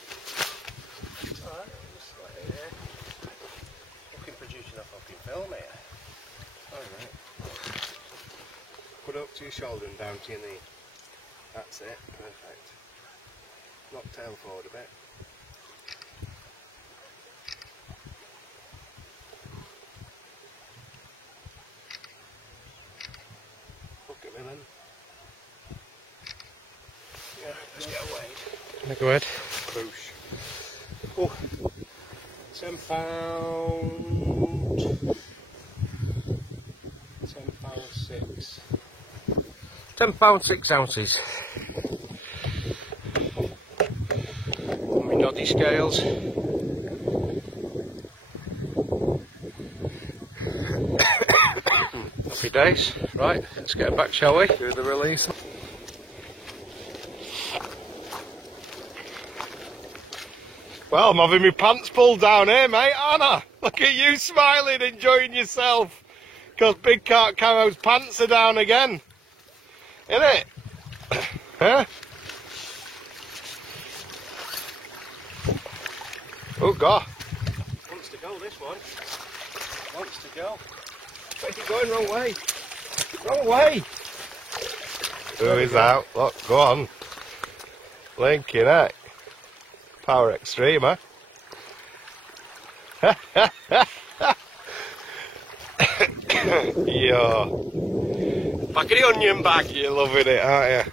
Alright, just let it here. Fucking producing a fucking film here. Alright. Put it up to your shoulder and down to your knee. That's it. Perfect. Knock tail forward a bit. Look at me then. Yeah, let's get away. Go ahead. Push. Oh, £10. £10.6. £10.6 on my noddy scales. Happy days. Right, let's get back, shall we? Do the release. Well, I'm having my pants pulled down here, mate, aren't I? Look at you smiling, enjoying yourself. Because Big Cart Camo's pants are down again. Innit? Huh? Oh, God. Wants to go, this one. Wants to go. Where's it going? Wrong way. Wrong way. Who is out? Look, go on. Linky neck. Power Extreme, huh? Yo. Back of the onion bag, you're loving it, aren't you?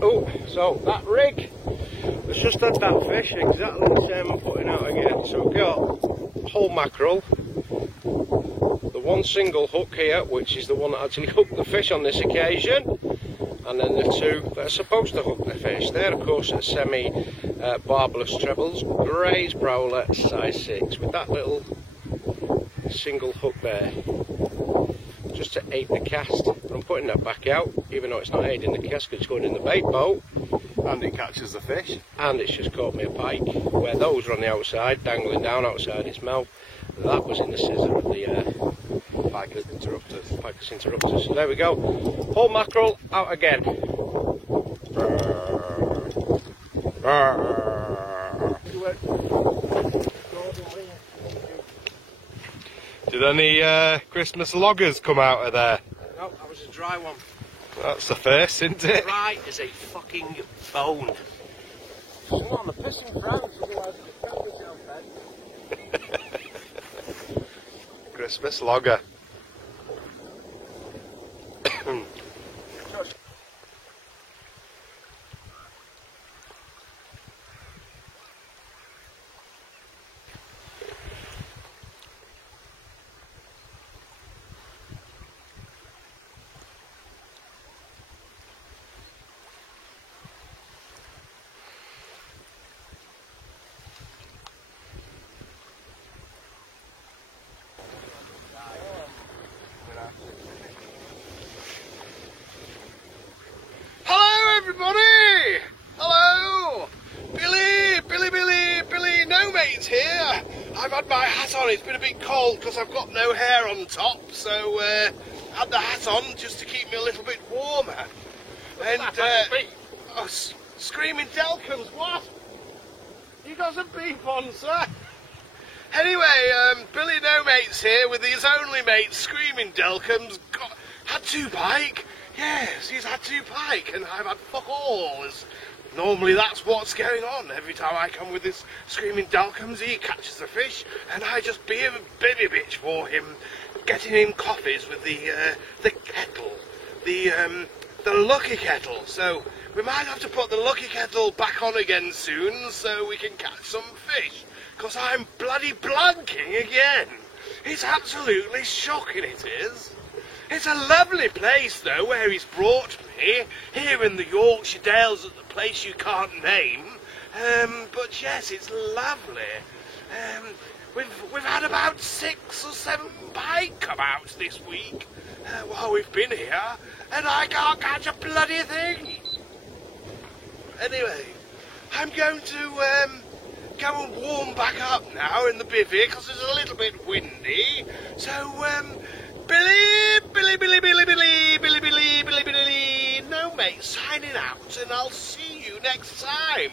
Oh, so that rig has just had that fish exactly the same I'm putting out again. So we've got whole mackerel, the one single hook here, which is the one that actually hooked the fish on this occasion, and then the two that are supposed to hook the fish. They're of course at semi-barbless trebles, Gray's Prowler size 6 with that little single hook there, just to aid the cast. I'm putting that back out, even though it's not aiding the cast because it's going in the bait boat. And it catches the fish. And it's just caught me a pike, where those were on the outside, dangling down outside its mouth. That was in the scissor of the Picus interruptus. So there we go. Whole mackerel out again. Did any Christmas loggers come out of there? No, that was a dry one. That's the first, isn't it? Dry as a fucking bone. Come on, the pissing France, otherwise I can't myself then. Christmas logger. Everybody! Hello! Billy No Mate's here! I've had my hat on, it's been a bit cold because I've got no hair on top, so had the hat on just to keep me a little bit warmer. And Screaming Delcombs, what? You got some beef on, sir? Anyway, Billy No Mate's here with his only mate, Screaming Delcombs. Had 2 pike. Yes, he's had 2 pike, and I've had fuck all. Normally that's what's going on. Every time I come with this Screaming Delcombs, he catches the fish, and I just be a baby bitch for him, getting him coffees with the kettle, the lucky kettle. So we might have to put the lucky kettle back on again soon, so we can catch some fish. Because I'm bloody blanking again. It's absolutely shocking, it is. It's a lovely place, though, where he's brought me, here in the Yorkshire Dales at the place you can't name. But yes, it's lovely. We've had about 6 or 7 pike come out this week while we've been here, and I can't catch a bloody thing. Anyway, I'm going to go and warm back up now in the bivvy because it's a little bit windy. So, Billy, No Mate signing out, and I'll see you next time.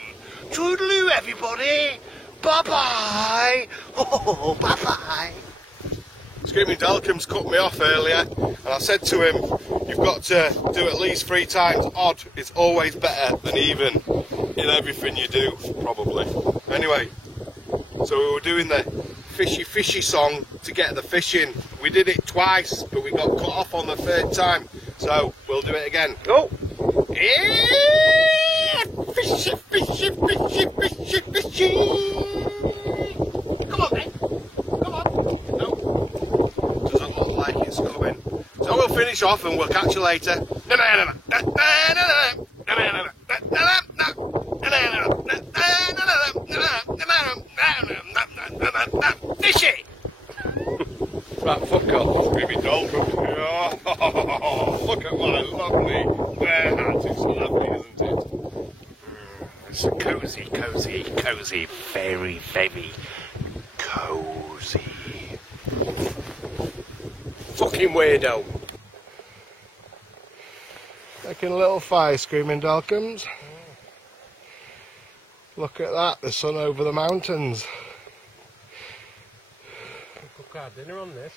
Toodaloo, everybody. Bye-bye. Oh, bye-bye. Screaming Delcombs cut me off earlier, and I said to him, you've got to do at least 3 times. Odd is always better than even in everything you do, probably. Anyway, so we were doing the fishy song to get the fish in. We did it twice, but we got cut off on the 3rd time, so we'll do it again. Go! Fishy! Come on, mate. Come on. No, doesn't look like it's coming. So we'll finish off and we'll catch you later. Fishy! Right, fuck off. Screaming Delcombs. Oh, look at my lovely bear hat. It's lovely, isn't it? It's cozy. Very, very cozy. Fucking weirdo. Making a little fire, Screaming Delcombs. Look at that, the sun over the mountains. We'll cook our dinner on this.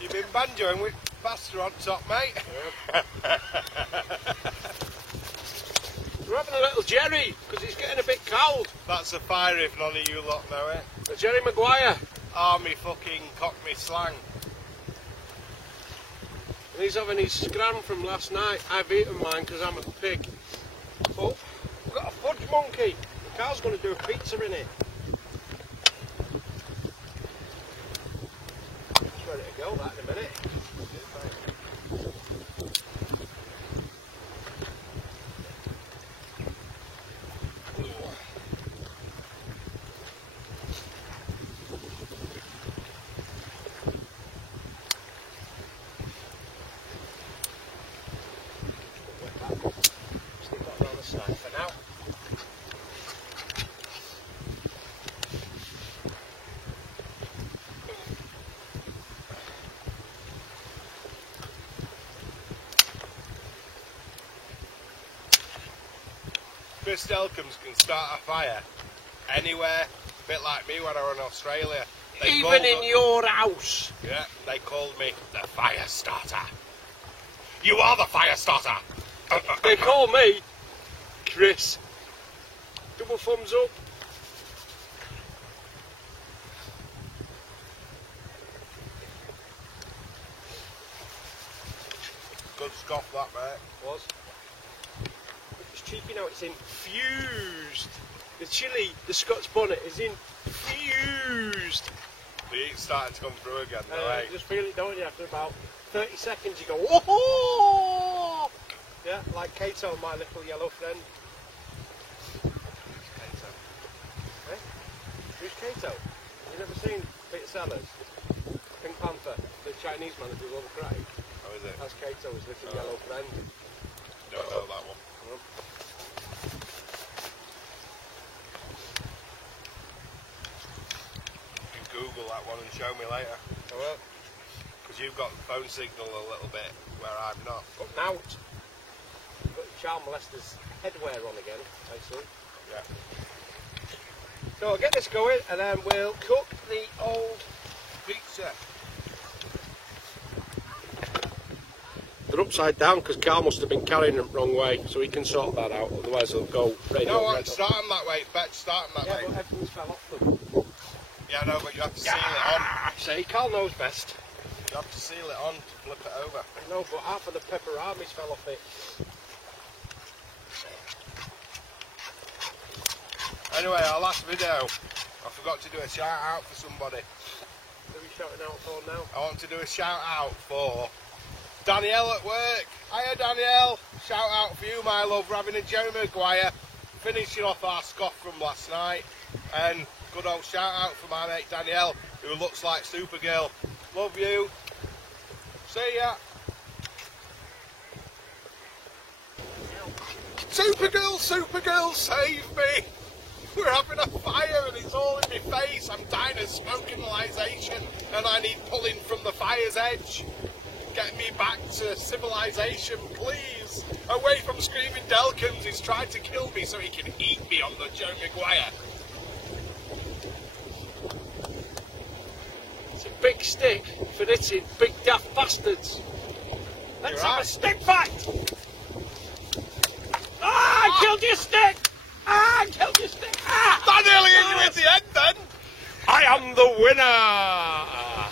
You've been banjoing with Buster on top, mate. We're having a little Jerry, because it's getting a bit cold. That's a fire if none of you lot know it. A Jerry Maguire. army fucking cockney slang. And he's having his scram from last night. I've eaten mine because I'm a pig. Oh, we've got a fudge monkey. The car's going to do a pizza in it. It's ready to go, that in a minute. Stick that around the side for now. Chris Delcombs can start a fire anywhere, a bit like me when I was in Australia. Even in your house. Yeah, they called me the fire starter. You are the fire starter. They call me Chris. Double thumbs up. Good scoff that, mate. Was. It's cheeky now, it's infused. The chilli, the Scots bonnet is infused. The heat's starting to come through again, though, eh? You just feel it, don't you? After about 30 seconds you go, whoa! Yeah, like Kato, my little yellow friend. Kato. Eh? Who's Kato? You never seen Peter Sellers? Pink Panther, the Chinese man that does all the karate. How is it? That's Kato, his little yellow friend. Don't know that one. No. You can Google that one and show me later. I will. Because you've got phone signal a little bit where I'm not. Got Nout. Got Child Molester's headwear on again, I see. Yeah. So I'll get this going and then we'll cook the old Pizza. They're upside down because Carl must have been carrying them wrong way, so he can sort that out, otherwise they'll go radio No, red. start them that way. It's better to start them that Yeah, way. but everything's fell off them. Yeah, I know, but you have to seal it on. See, Carl knows best. You have to seal it on to flip it over. I know, but half of the pepperamis fell off it. Anyway, our last video, I forgot to do a shout out for somebody. Who are you shouting out for now? I want to do a shout out for Danielle at work. Hiya Danielle, shout out for you my love, Robin and Jeremy Maguire, finishing off our scoff from last night, and good old shout out for my mate Danielle, who looks like Supergirl. Love you. See ya. Supergirl, Supergirl, save me. We're having a fire and it's all in my face. I'm dying of smoke inhalation and I need pulling from the fire's edge. Get me back to civilization, please. Away from Screaming Delcombs, he's tried to kill me so he can eat me on the Joe Maguire. It's a big stick for hitting big daft bastards. Let's You're have right. a stick fight! Ah, I killed your stick! Ah, I killed your stick! Ah! That nearly hit you at the end then. I am the winner!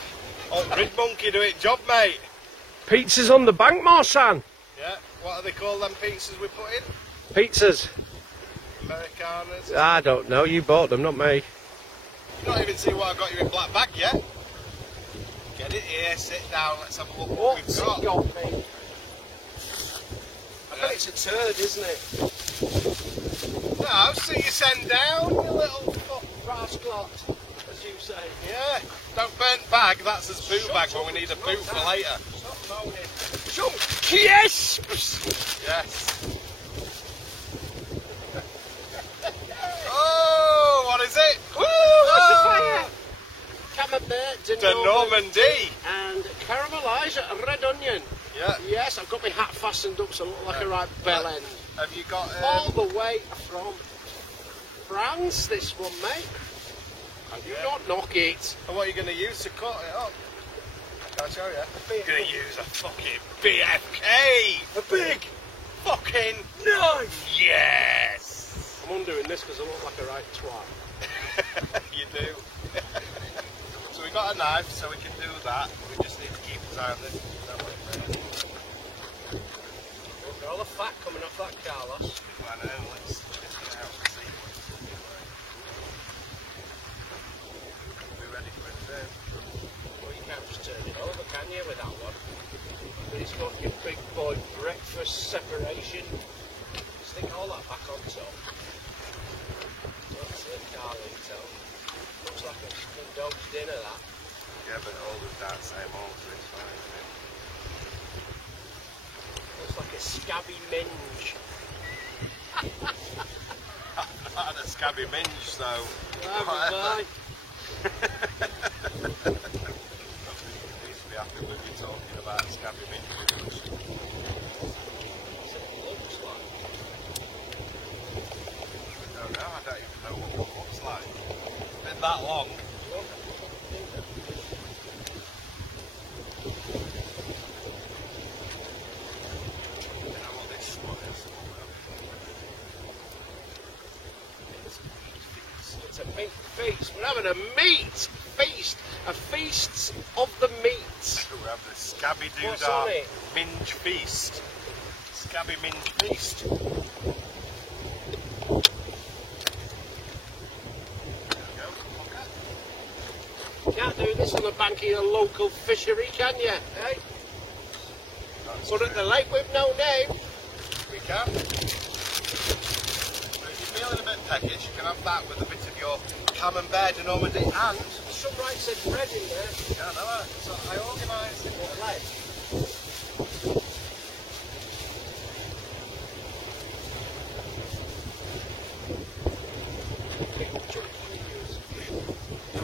Oh, Red Monkey doing job, mate. Pizzas on the bank, Marsan. Yeah, what do they call them pizzas we put in? Pizzas. Americanas. I don't know, you bought them, not me. You've not even seen what I got you in black bag yet. Get it here, sit down, let's have a look what we've got. got me? I bet it's a turd, isn't it? No, sit you send down, you little fuck. Rascalot, as you say. Yeah, don't burn bag, that's a poo Shut bag up. when we need a poo for later. Stop moaning. Chunk crisps! Yes. Oh, what is it? Woo! What's the fire? Camembert de The Normandy. and caramelised red onion. Yeah. Yes, I've got my hat fastened up so I look like a right bell end. Have you got All the way from France, this one, mate. And you not knock it. and what are you going to use to cut it up? Can I show you? big- Going to use a fucking BFK. A big Fucking knife! yes. I'm undoing this because I look like a right twat. You do. we got a knife, so we can do that. We just need to keep an eye on this. Look at all the fat coming off that, Carlos. I know, let's get out and see. Be ready for it then. Well, you can't just turn it over, can you, with that one? But it's got your big boy breakfast separation. Stick all that back on top. That's it, Carlito. Looks like a dog's dinner, that. Yeah, but all of that same old, so it's fine, isn't it? Looks like a scabby minge. I've not had a scabby minge, so... Right. Please be happy with you talking about scabby minge. Looks like. I don't know, I don't even know what one looks like. It's been that long. It's a meat feast. We're having a meat feast. A feast of the meats. We have the Scabby What's on Doodah it? Minge Feast. Scabby Minge Feast. Can't do this on the bank of your local fishery, can you? Eh? But at the lake with no name. We can. So if you're feeling a bit peckish, you can have that with a bit of your camembert de Normandy and... Some right said bread in there. Yeah, no, so I organised it with a leg.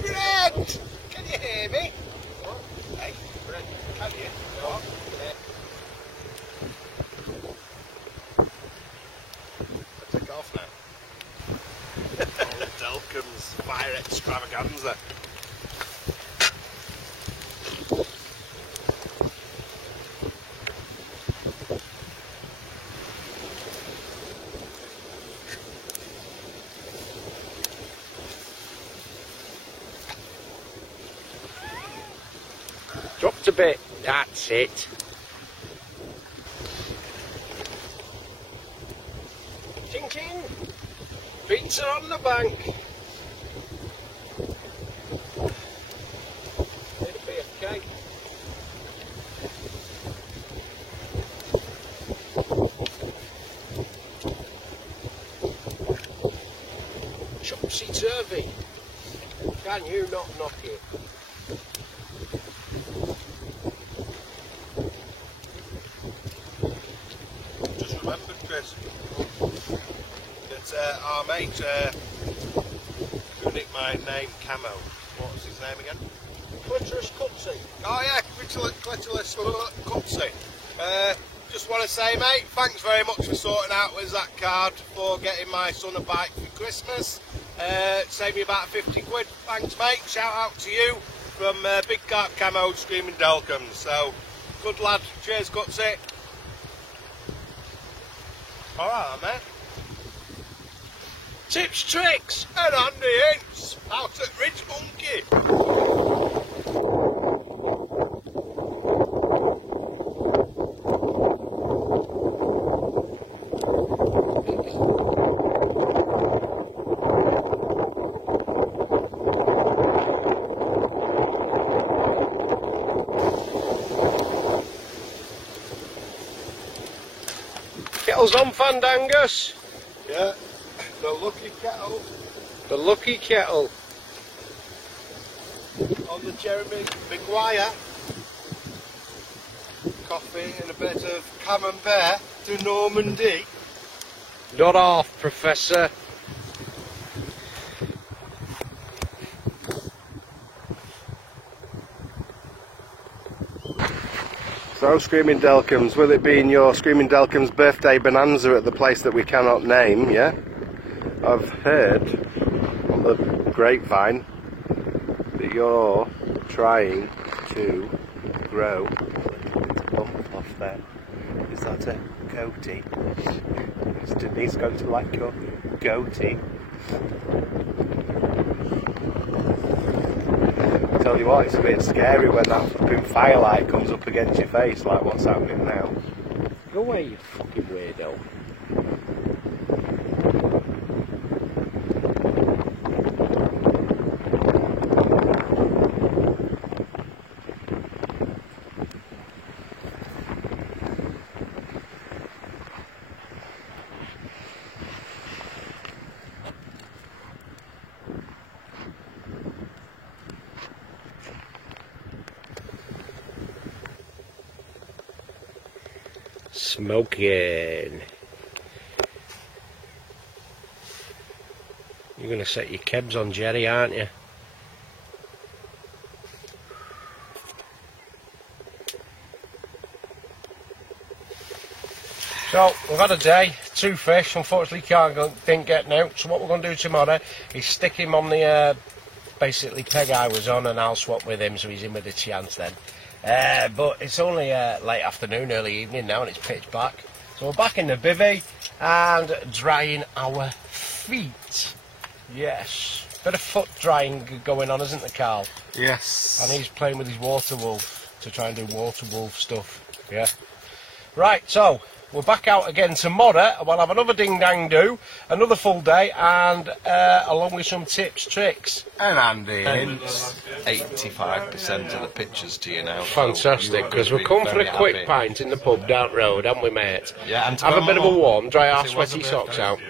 Bread! Can you hear me? What? Hey, Bread. can you? What? I take off now. Delcom's Fire Extravaganza. Dropped a bit. That's it. Tinking. Pizza on the bank. Bit of BFK. Chopsy-turvy. Can you not knock it? Just remembered, Chris, that our mate, who nicked my name Camo, what's his name again? Clitoris Cutsy. Oh yeah, Clitoris Cutsy. Just want to say, mate, thanks very much for sorting out with that card for getting my son a bike for Christmas. Saved me about 50 quid. Thanks, mate. Shout out to you from Big Carp Camo, Screaming Delcombe. So, good lad. Cheers, Cutsy. Alright, mate. Tips, tricks. And Andy Hints out at Ridge Monkey. Kettle's on, Fandangus. Yeah, the lucky kettle The lucky kettle. on the Jeremy Maguire. Coffee and a bit of camembert de Normandy. Not off, Professor. So, Screaming Delcombes, will it be in your Screaming Delcombes birthday bonanza at the place that we cannot name, yeah? I've heard on the grapevine that you're trying to grow a little bump off there. Is that a goatee? Is Denise going to like your goatee? tell you what, it's a bit scary when that flipping firelight comes up against your face, like what's happening now. Go away, you fucking weirdo. Smoking. You're going to set your kebs on Jerry, aren't you? So, we've had a day, 2 fish, unfortunately didn't get out, so what we're going to do tomorrow is stick him on the basically peg I was on, and I'll swap with him so he's in with a chance then. But it's only late afternoon, early evening now, and it's pitch black. So we're back in the bivvy and drying our feet. Yes. Bit of foot drying going on, isn't there, Carl? Yes. And he's playing with his water wolf to try and do water wolf stuff. Yeah. Right, so we're back out again tomorrow. We'll have another ding-dang-do, another full day, and along with some tips, tricks. And Andy hints 85% of the pictures to you now. Fantastic, because we've come for a quick pint in the pub down the road, haven't we, mate? Yeah, and to have a bit of a warm, dry our because it was sweaty a socks birthday. out.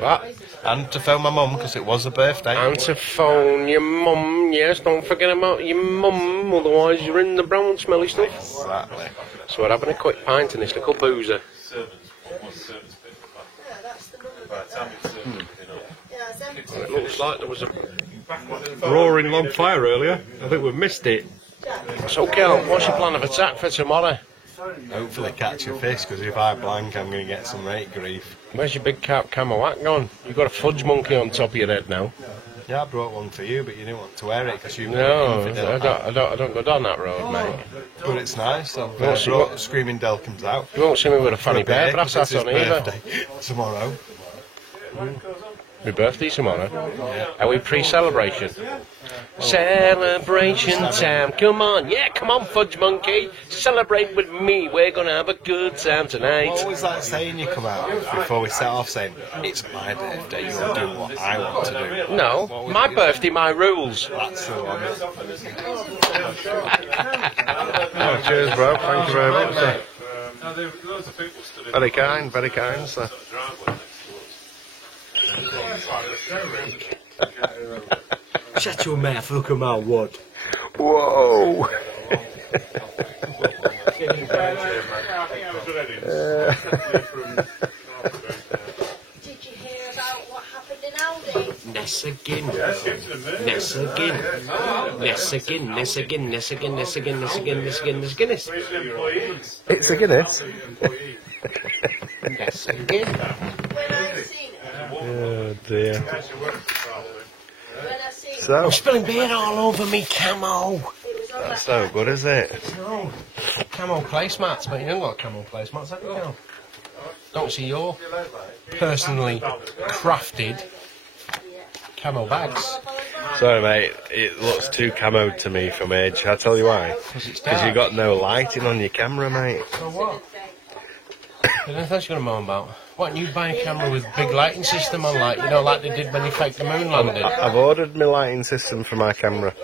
What? And to phone my mum, because it was a birthday. And to phone your mum, yes, don't forget about your mum, otherwise you're in the brown smelly stuff. Exactly. So we're having a quick pint in this little boozer. It looks like there was a roaring log fire earlier. I think we've missed it. So, Kel, what's your plan of attack for tomorrow? Hopefully catch a fish, because if I blank, I'm going to get some rate grief. Where's your big carp camo hat gone? You've got a fudge monkey on top of your head now. Yeah, I brought one for you, but you didn't want to wear it because you... No, I don't go down that road, mate. But it's nice. I've What's brought Screaming Delkins out. You won't see me with a fanny For a pair bit, brass 'cause hat it's on his either. birthday tomorrow. My birthday tomorrow. Are we pre-celebration? Celebration time. Come on. Yeah, come on, fudge monkey. Celebrate with me. We're going to have a good time tonight. Always like saying you come out before we set off saying, it's my birthday, you'll do what I want to do. No, my birthday, my rules. That's the one. Oh, cheers, bro. Thank you very much, sir. Very kind, sir. Shut your mouth, look at my wood. Whoa! Did you hear about what happened in Aldi? Ness again. Ness again. Ness again. Ness again. Ness again. Ness again. Ness again. Ness again. Ness Guinness. It's a Guinness. Ness again. When I seen it, Oh dear. when I seen it, So, I'm spilling beer all over me camo. it was on that's that so good, is it? No. Camo placemats, but you haven't got camo placemats, have you? No. Don't see your personally crafted camo bags. Sorry mate, it looks too camoed to me from age. I'll tell you why. Because you got no lighting on your camera, mate. So what? Anything else you're going to moan about? Why don't you buy a camera with big lighting system on, like, you know, like they did when they faked the moon landing? I've ordered my lighting system for my camera.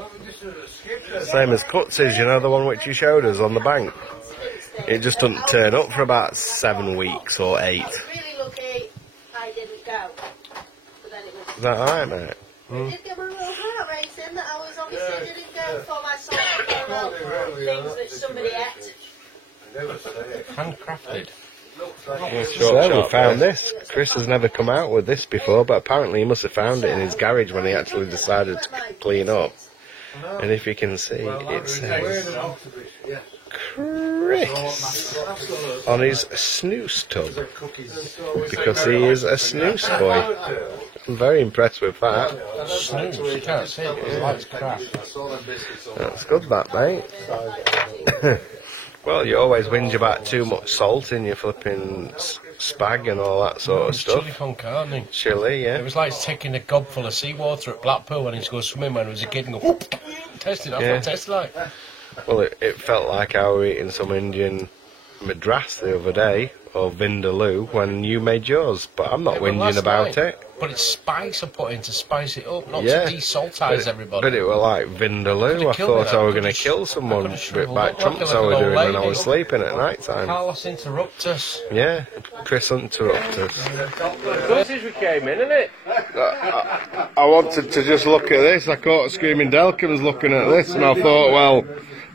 Same as Kutz's, you know, the one which you showed us on the bank. It just doesn't turn up for about 7 weeks or 8. I was really lucky I didn't go. But then it was. Is that alright, mate? It did give me a real heart racing that I was obviously didn't go for my sort of things that somebody ate. Handcrafted. So we found this. Chris has never come out with this before, but apparently he must have found it in his garage when he actually decided to clean up. And if you can see, it says Chris on his snooze tub, because he is a snooze boy. I'm very impressed with that. Snooze, you can't see it, it's lights crap. That's good, that, mate. Well, you always whinge about too much salt in your flipping spag and all that sort of stuff. Chili con carne. Chili, yeah. It was like taking a gob full of seawater at Blackpool when he used to go swimming when I was a kid and go, whoop, tasted. That's what it tasted like. Well, it felt like I was eating some Indian madras the other day, or vindaloo, when you made yours, but I'm not whinging about it. But it's spice I put in to spice it up, not Yeah, to desaltise everybody. But it was like vindaloo. I thought I was going to kill someone with like trumps I was doing when I was sleeping at night time. Carlos interrupt us. Yeah, Chris interrupt us. This is we came in, isn't it? I wanted to just look at this. I caught Screaming Delkins looking at this, and I thought, well,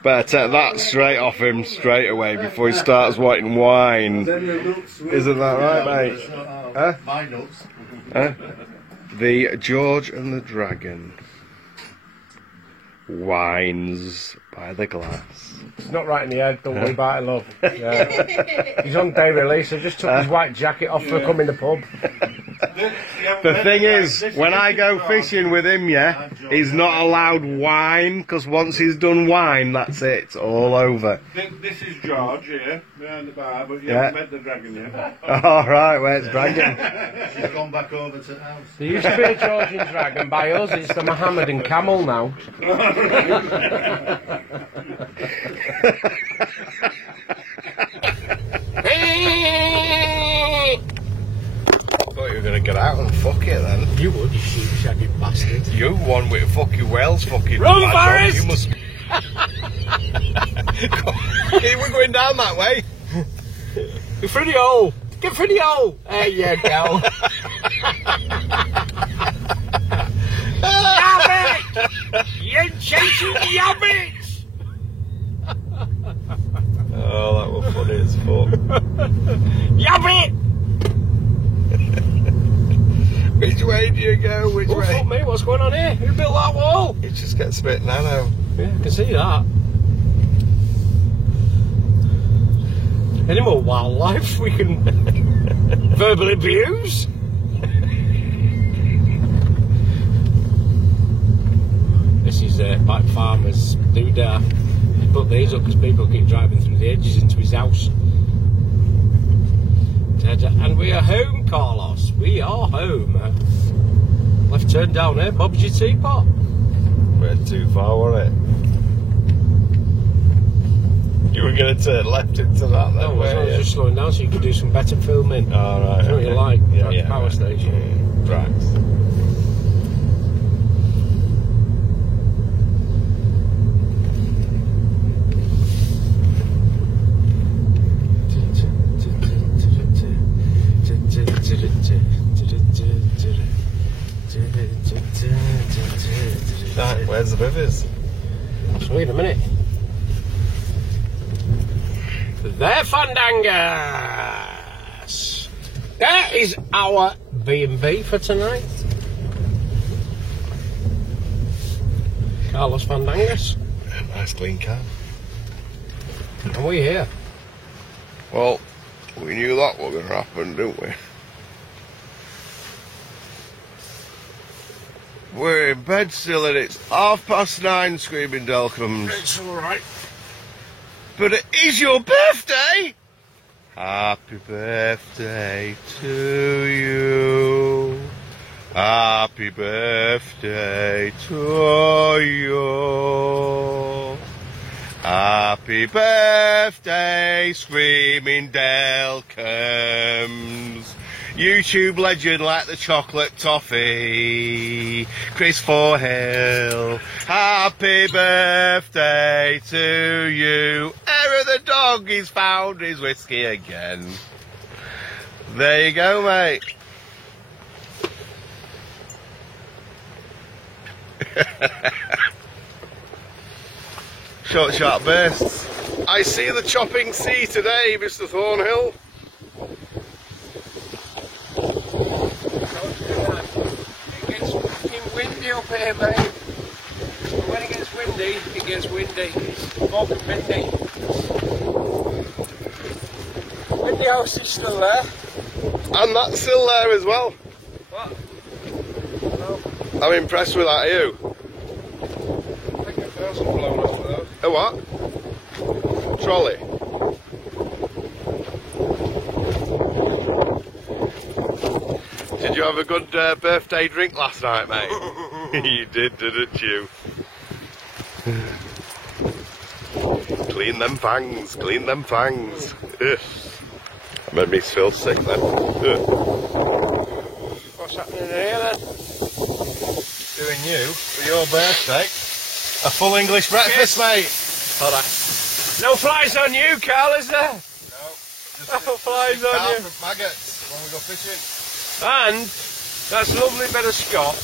better take that straight off him straight away before he starts wanting wine. Isn't that right, mate? Huh? My nuts. Huh? The George and the Dragon. Wines by the glass. It's not right in the head, don't worry about it, love. Yeah. He's on day release, I just took his white jacket off for coming in the pub. The thing is, when I go fishing with him, yeah, he's not allowed wine, because once he's done wine, that's it, it's all over. This is George here, behind the bar, but you Yeah. haven't met the dragon yet. Alright, where's Dragon? She's gone back over to the house. There used to be a Georgian dragon by us, it's the Mohammedan camel now. Thought you were going to get out and fuck it then. You would, you sheep-shagging bastard. You one with fucking Wales fucking... Run, Forrest! You must... We're going down that way. Get through the hole! Get through the hole! There you go. Yabbit! You're chasing the yabbits! Oh, that was funny as fuck. Yabbit! Which way do you go? Which Oh, way? fuck me, what's going on here? Who built that wall? It just gets a bit nano. Yeah, I can see that. Any more wildlife we can verbally abuse? This is back farmer's doodah. He put these up because people keep driving through the edges into his house. And we are home, Carlos. We are home. Left turn down here, Bob's your teapot. Bit too far, wasn't it? You were going to turn left into that then, No, I was just slowing down so you could do some better filming. Oh, right. That's what you like, Yeah, like yeah, the power right. station. Tracks. Right, where's the bivvies? So wait a minute. There, Fandangas! That is our B&B for tonight. Carlos Fandangas. Nice clean car. And we're here. Well, we knew that was going to happen, didn't we? We're in bed still and it's 9:30, Screaming Delkins. It's alright. But it is your birthday! Happy birthday to you. Happy birthday to you. Happy birthday, Screaming Delkins. YouTube legend like the chocolate toffee, Chris Forhill. Happy birthday to you. Error the dog, he's found his whiskey again. There you go, mate. Short, sharp bursts. I see the chopping sea today, Mr. Thornhill. It gets fucking windy up here, mate. When it gets windy, it gets windy. It's fucking windy. Windy house is still there. And that's still there as well. What? I'm impressed with that, are you? I think the first one blown off though. A what? Trolley. have a good birthday drink last night, mate? You did, didn't you? Clean them fangs, clean them fangs. Ugh. That made me feel sick then. Ugh. What's happening here then? Doing you, for your birthday, a full English breakfast, mate. Hold on. No flies on you, Carl, is there? No, just No flies on you. maggots when we go fishing. And that's a lovely bit of Scott.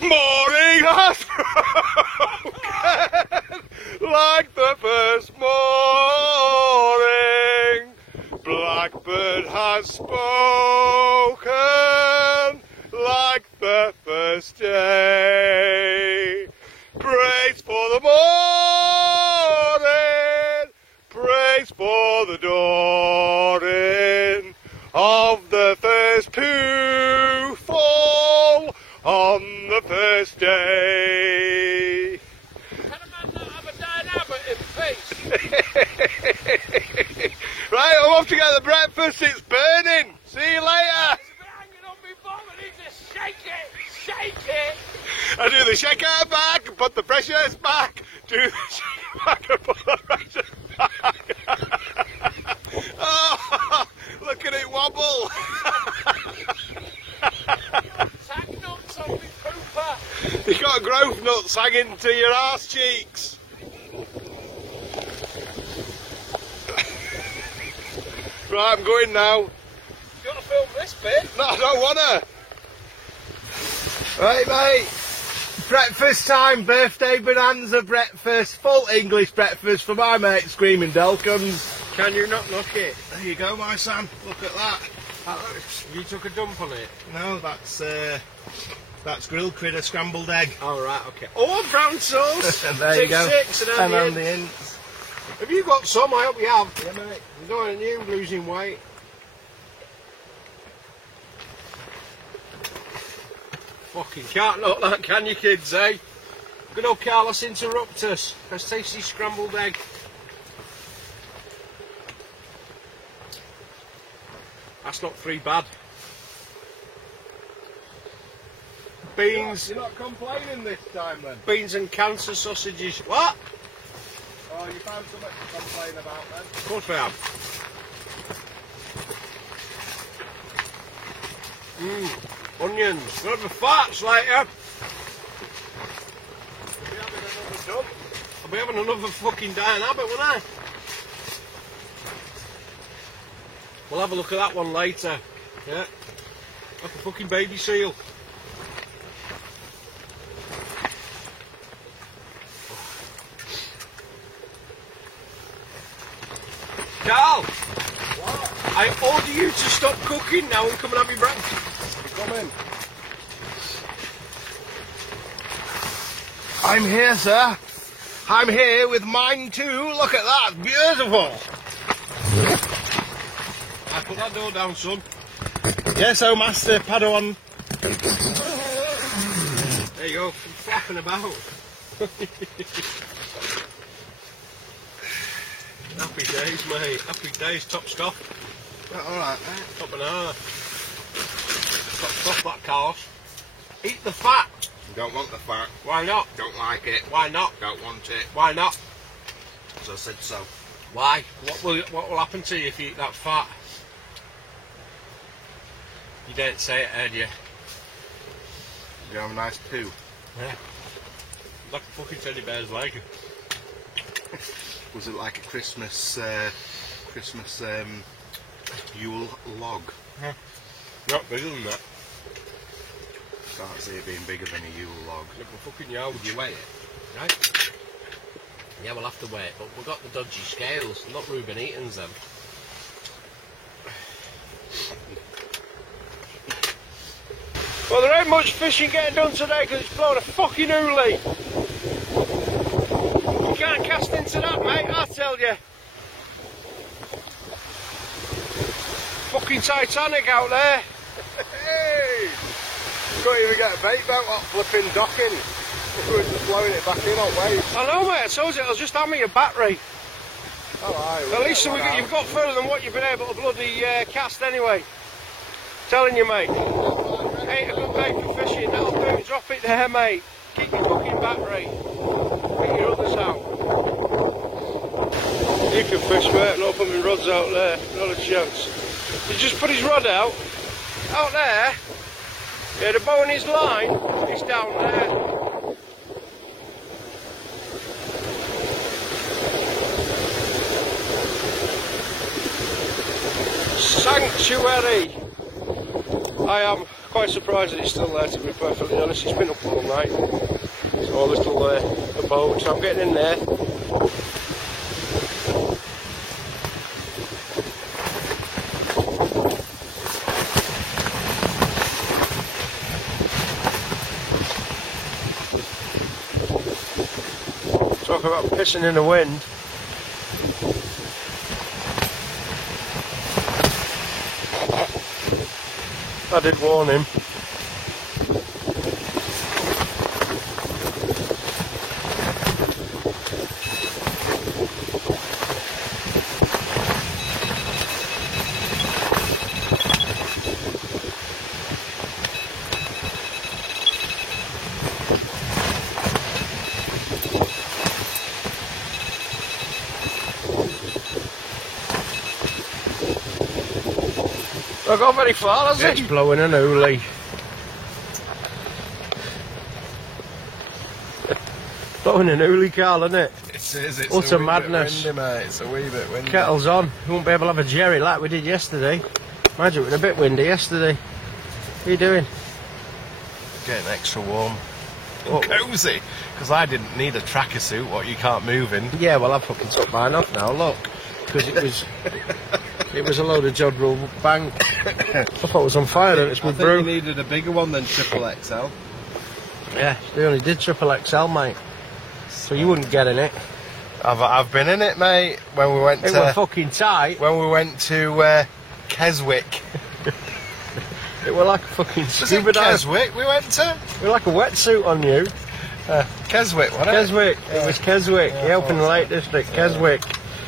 Morning has broken like the first morning. Blackbird has spoken like the first day. Praise for the morning, praise for the dawning of the first two fall on the first day. Can a man not have a dying habit in face? Right, I'm off to get the breakfast, it's burning. See you later. It's been hanging on me bum, I need to shake it, shake it. I do the shaker back and put the pressures back. Do the shaker back and put the pressures back. Oh, look at it wobble. Tag nuts on me pooper. You got growth nuts hanging to your arse cheeks. Right, I'm going now. You got to film this bit. No, I don't wanna. Right, mate. Breakfast time, birthday bonanza breakfast, full English breakfast for my mate Screaming Delcums. Can you not knock it? There you go, my son. Look at that. You took a dump on it? No, that's grilled critter scrambled egg. Oh, right, okay. Oh, brown sauce. There you go. 6 and And on on the the end. ends. Have you got some? I hope you have. Yeah, mate. I'm going on you, losing weight. Fucking can't knock that, can you, kids, eh? Good old Carlos Interruptus. Best tasty scrambled egg. That's not three bad. Beans, You're not complaining this time then? beans and cancer sausages. What? Oh, you found something to complain about then? Of course we have. Onions. We'll have the farts later. I'll be having another fucking dying habit, won't I? We'll have a look at that one later. Yeah. Like a fucking baby seal. Carl! What? I order you to stop cooking now and come and have your breakfast. Come in. I'm here, sir. I'm here with mine too. Look at that, beautiful. I put that door down, son. Yes, oh master, Padawan. There you go, flapping about. Happy days, mate. Happy days, top scoff. Alright, mate. Top banana. Top scoff, that course. Eat the fat. Don't want the fat. Why not? Don't like it. Why not? Don't want it. Why not? As I said so. Why? What will happen to you if you eat that fat? You didn't say it, did you? Did you have a nice poo? Yeah. Like a fucking teddy bear's leg. Was it like a Christmas Yule log? Yeah. Not bigger than that. Can't see it being bigger than a Yule log. Look, we're fucking yard. Would you weigh it? Right? Yeah, we'll have to wait, but we've got the dodgy scales, not Reuben Eaton's them. Well, there ain't much fishing getting done today because it's blowing a fucking hoolie. You can't cast into that, mate, I tell you. Fucking Titanic out there. Hey! Couldn't even get a bait boat off flipping docking. We were just blowing it back in on waves. I know, mate, I told you, it'll just hammer your battery. Oh, At least you've got further than what you've been able to bloody cast anyway. Telling you, mate. Ain't a good bait for fishing, that'll do. Drop it there, mate. Keep your fucking battery. Get your others out. You can fish, mate, no putting rods out there. Not a chance. He just put his rod out there. Yeah, the bow in his line is down there. Sanctuary. I am quite surprised that it's still there, to be perfectly honest. It's been up all night. It's all little a boat, so I'm getting in there. Talk about pissing in the wind. I did warn him. Not got very far, has it? It's blowing an hoolie. Blowing an hoolie, Carl, isn't it? It is, it's utter a wee madness. bit windy, mate. It's a wee bit windy. Kettle's on. We won't be able to have a jerry like we did yesterday. Imagine it was a bit windy yesterday. What are you doing? Getting extra warm. What? Cosy. Because I didn't need a tracker suit, what you can't move in. Yeah, well, I've fucking took mine off now, look. Because it was... It was a load of Jodrell bank. I thought it was on fire and it's with brew. You needed a bigger one than triple XL. Yeah, they only did triple XL, mate. So you wouldn't get in it. I've been in it, mate. When we went It to was fucking tight. when we went to Keswick. It was like a fucking Was it scuba dive. Keswick we went to? It was like a wetsuit on you. Keswick, wasn't it? Keswick. It was Keswick. Yeah, up in the Lake District. Keswick.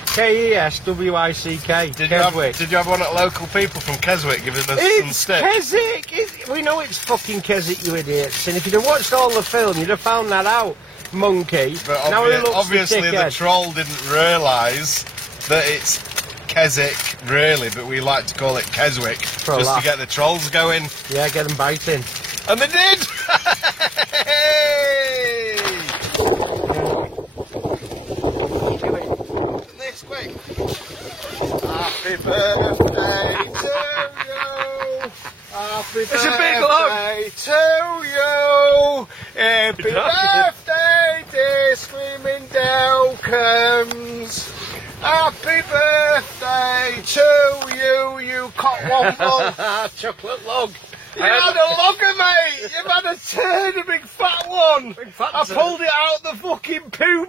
Keswick. Did Keswick. you have one at local people from Keswick giving us some It's stick? Keswick! We know it's fucking Keswick, you idiots. And if you'd have watched all the film, you'd have found that out, monkey. But now he looks obviously the dickhead. troll didn't realise that it's Keswick, really, but we like to call it Keswick, For a just to laugh. get the trolls going. Yeah, get them biting. And they did! Hey! This quick. Happy birthday to you. Happy It's a big log. birthday to you. Happy birthday, dear Screaming Delcombs. Happy birthday to you, you cockwomble. Chocolate log. had a logger, mate! You've had a turn, a big fat one! Big fat I turn. pulled it out the fucking poo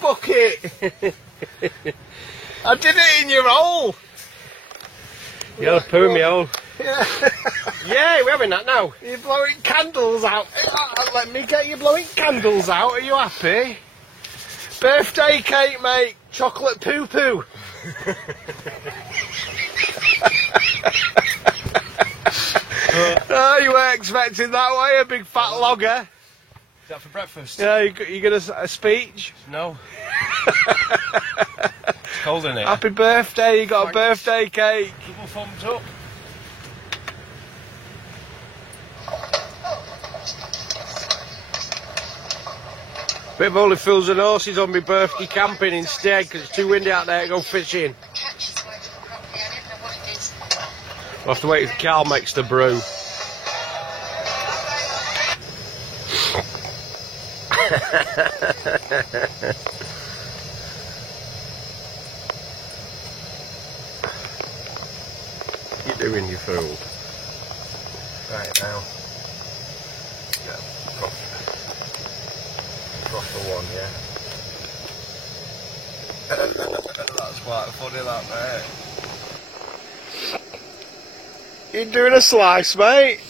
bucket! I did it in your hole! You had a poo in my hole. Yeah. Yeah, we're having that now. You're blowing candles out. Let me get you blowing candles out. Are you happy? Birthday cake, mate. Chocolate poo poo. Oh, you weren't expecting that, were you, big fat logger? Is that for breakfast? Yeah, you got a speech? No. It's cold in here. Happy birthday, you got a Thanks. birthday cake. Double thumbs up. Bit of Holy Fools and Horses on my birthday camping instead because it's too windy out there to go fishing. I'll have to wait if Carl makes the brew. What you doing, you fool? Right now. Yeah, cross the one, yeah. That's quite funny, that, mate. You doing a slice, mate?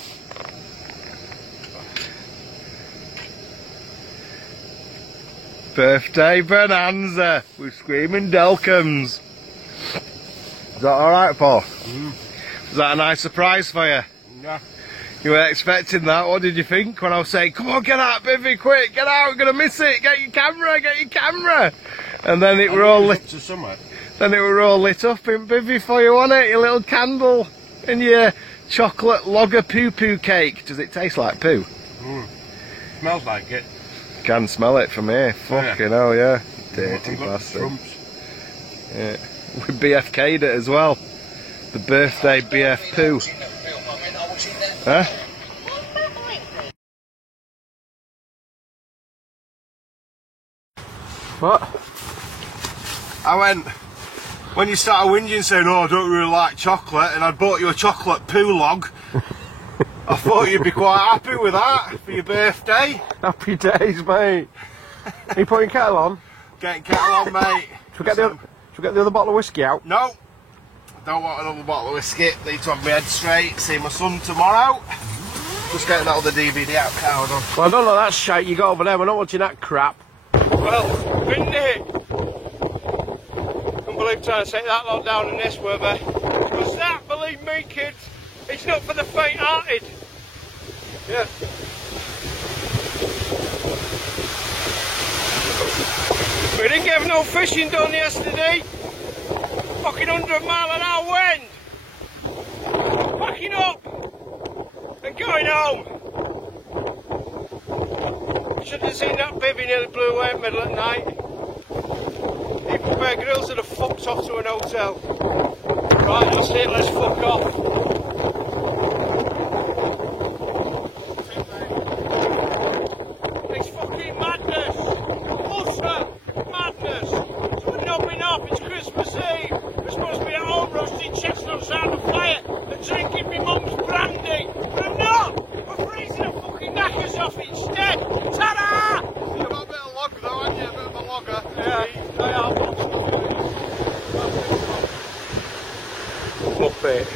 Birthday bonanza with Screaming Delcombs. Is that alright, Paul? Was that a nice surprise for you? Yeah. You weren't expecting that. What did you think when I was saying, come on, get out, Bivvy, quick, get out, I'm going to miss it, get your camera. And then it were all lit. To somewhere. Then it were all lit up in Bivvy for you, wasn't it? Your little candle and your chocolate lager poo-poo cake. Does it taste like poo? Smells like it. Can smell it from here. Fucking hell, yeah. Dirty I've got bastard. trumps. Yeah. We BFK'd it as well. The birthday BF poo. Huh? What? I went, when you started whinging saying, oh, I don't really like chocolate, and I bought you a chocolate poo log, I thought you'd be quite happy with that for your birthday. Happy days, mate. Are you putting kettle on? Getting kettle on, mate. Should we get the other bottle of whiskey out? No, don't want another bottle of whiskey. Need to have my head straight. See my son tomorrow. Just getting that other DVD out, Hold on. Well, I don't know that shite you got over there. We're not watching that crap. Well, windy. Can't believe trying to take that lot down in this weather. Because that, believe me, kids, it's not for the faint-hearted. Yeah. We didn't get no fishing done yesterday. Fucking 100-mile-an-hour wind. Packing up and going home. Should have seen that bivvy nearly blew away at middle at night. Even Bear Grylls would have fucked off to an hotel. Right, that's it, let's fuck off. It's fucking madness! Utter madness! So we've not been off, it's Christmas Eve. We're supposed to be at home roasting chestnuts around the fire and drinking my mum's brandy. But I'm not! We're freezing the fucking knackers off instead! Ta-da! You've got a bit of log though, haven't you? A bit of a logger. Yeah, I am. Muppet.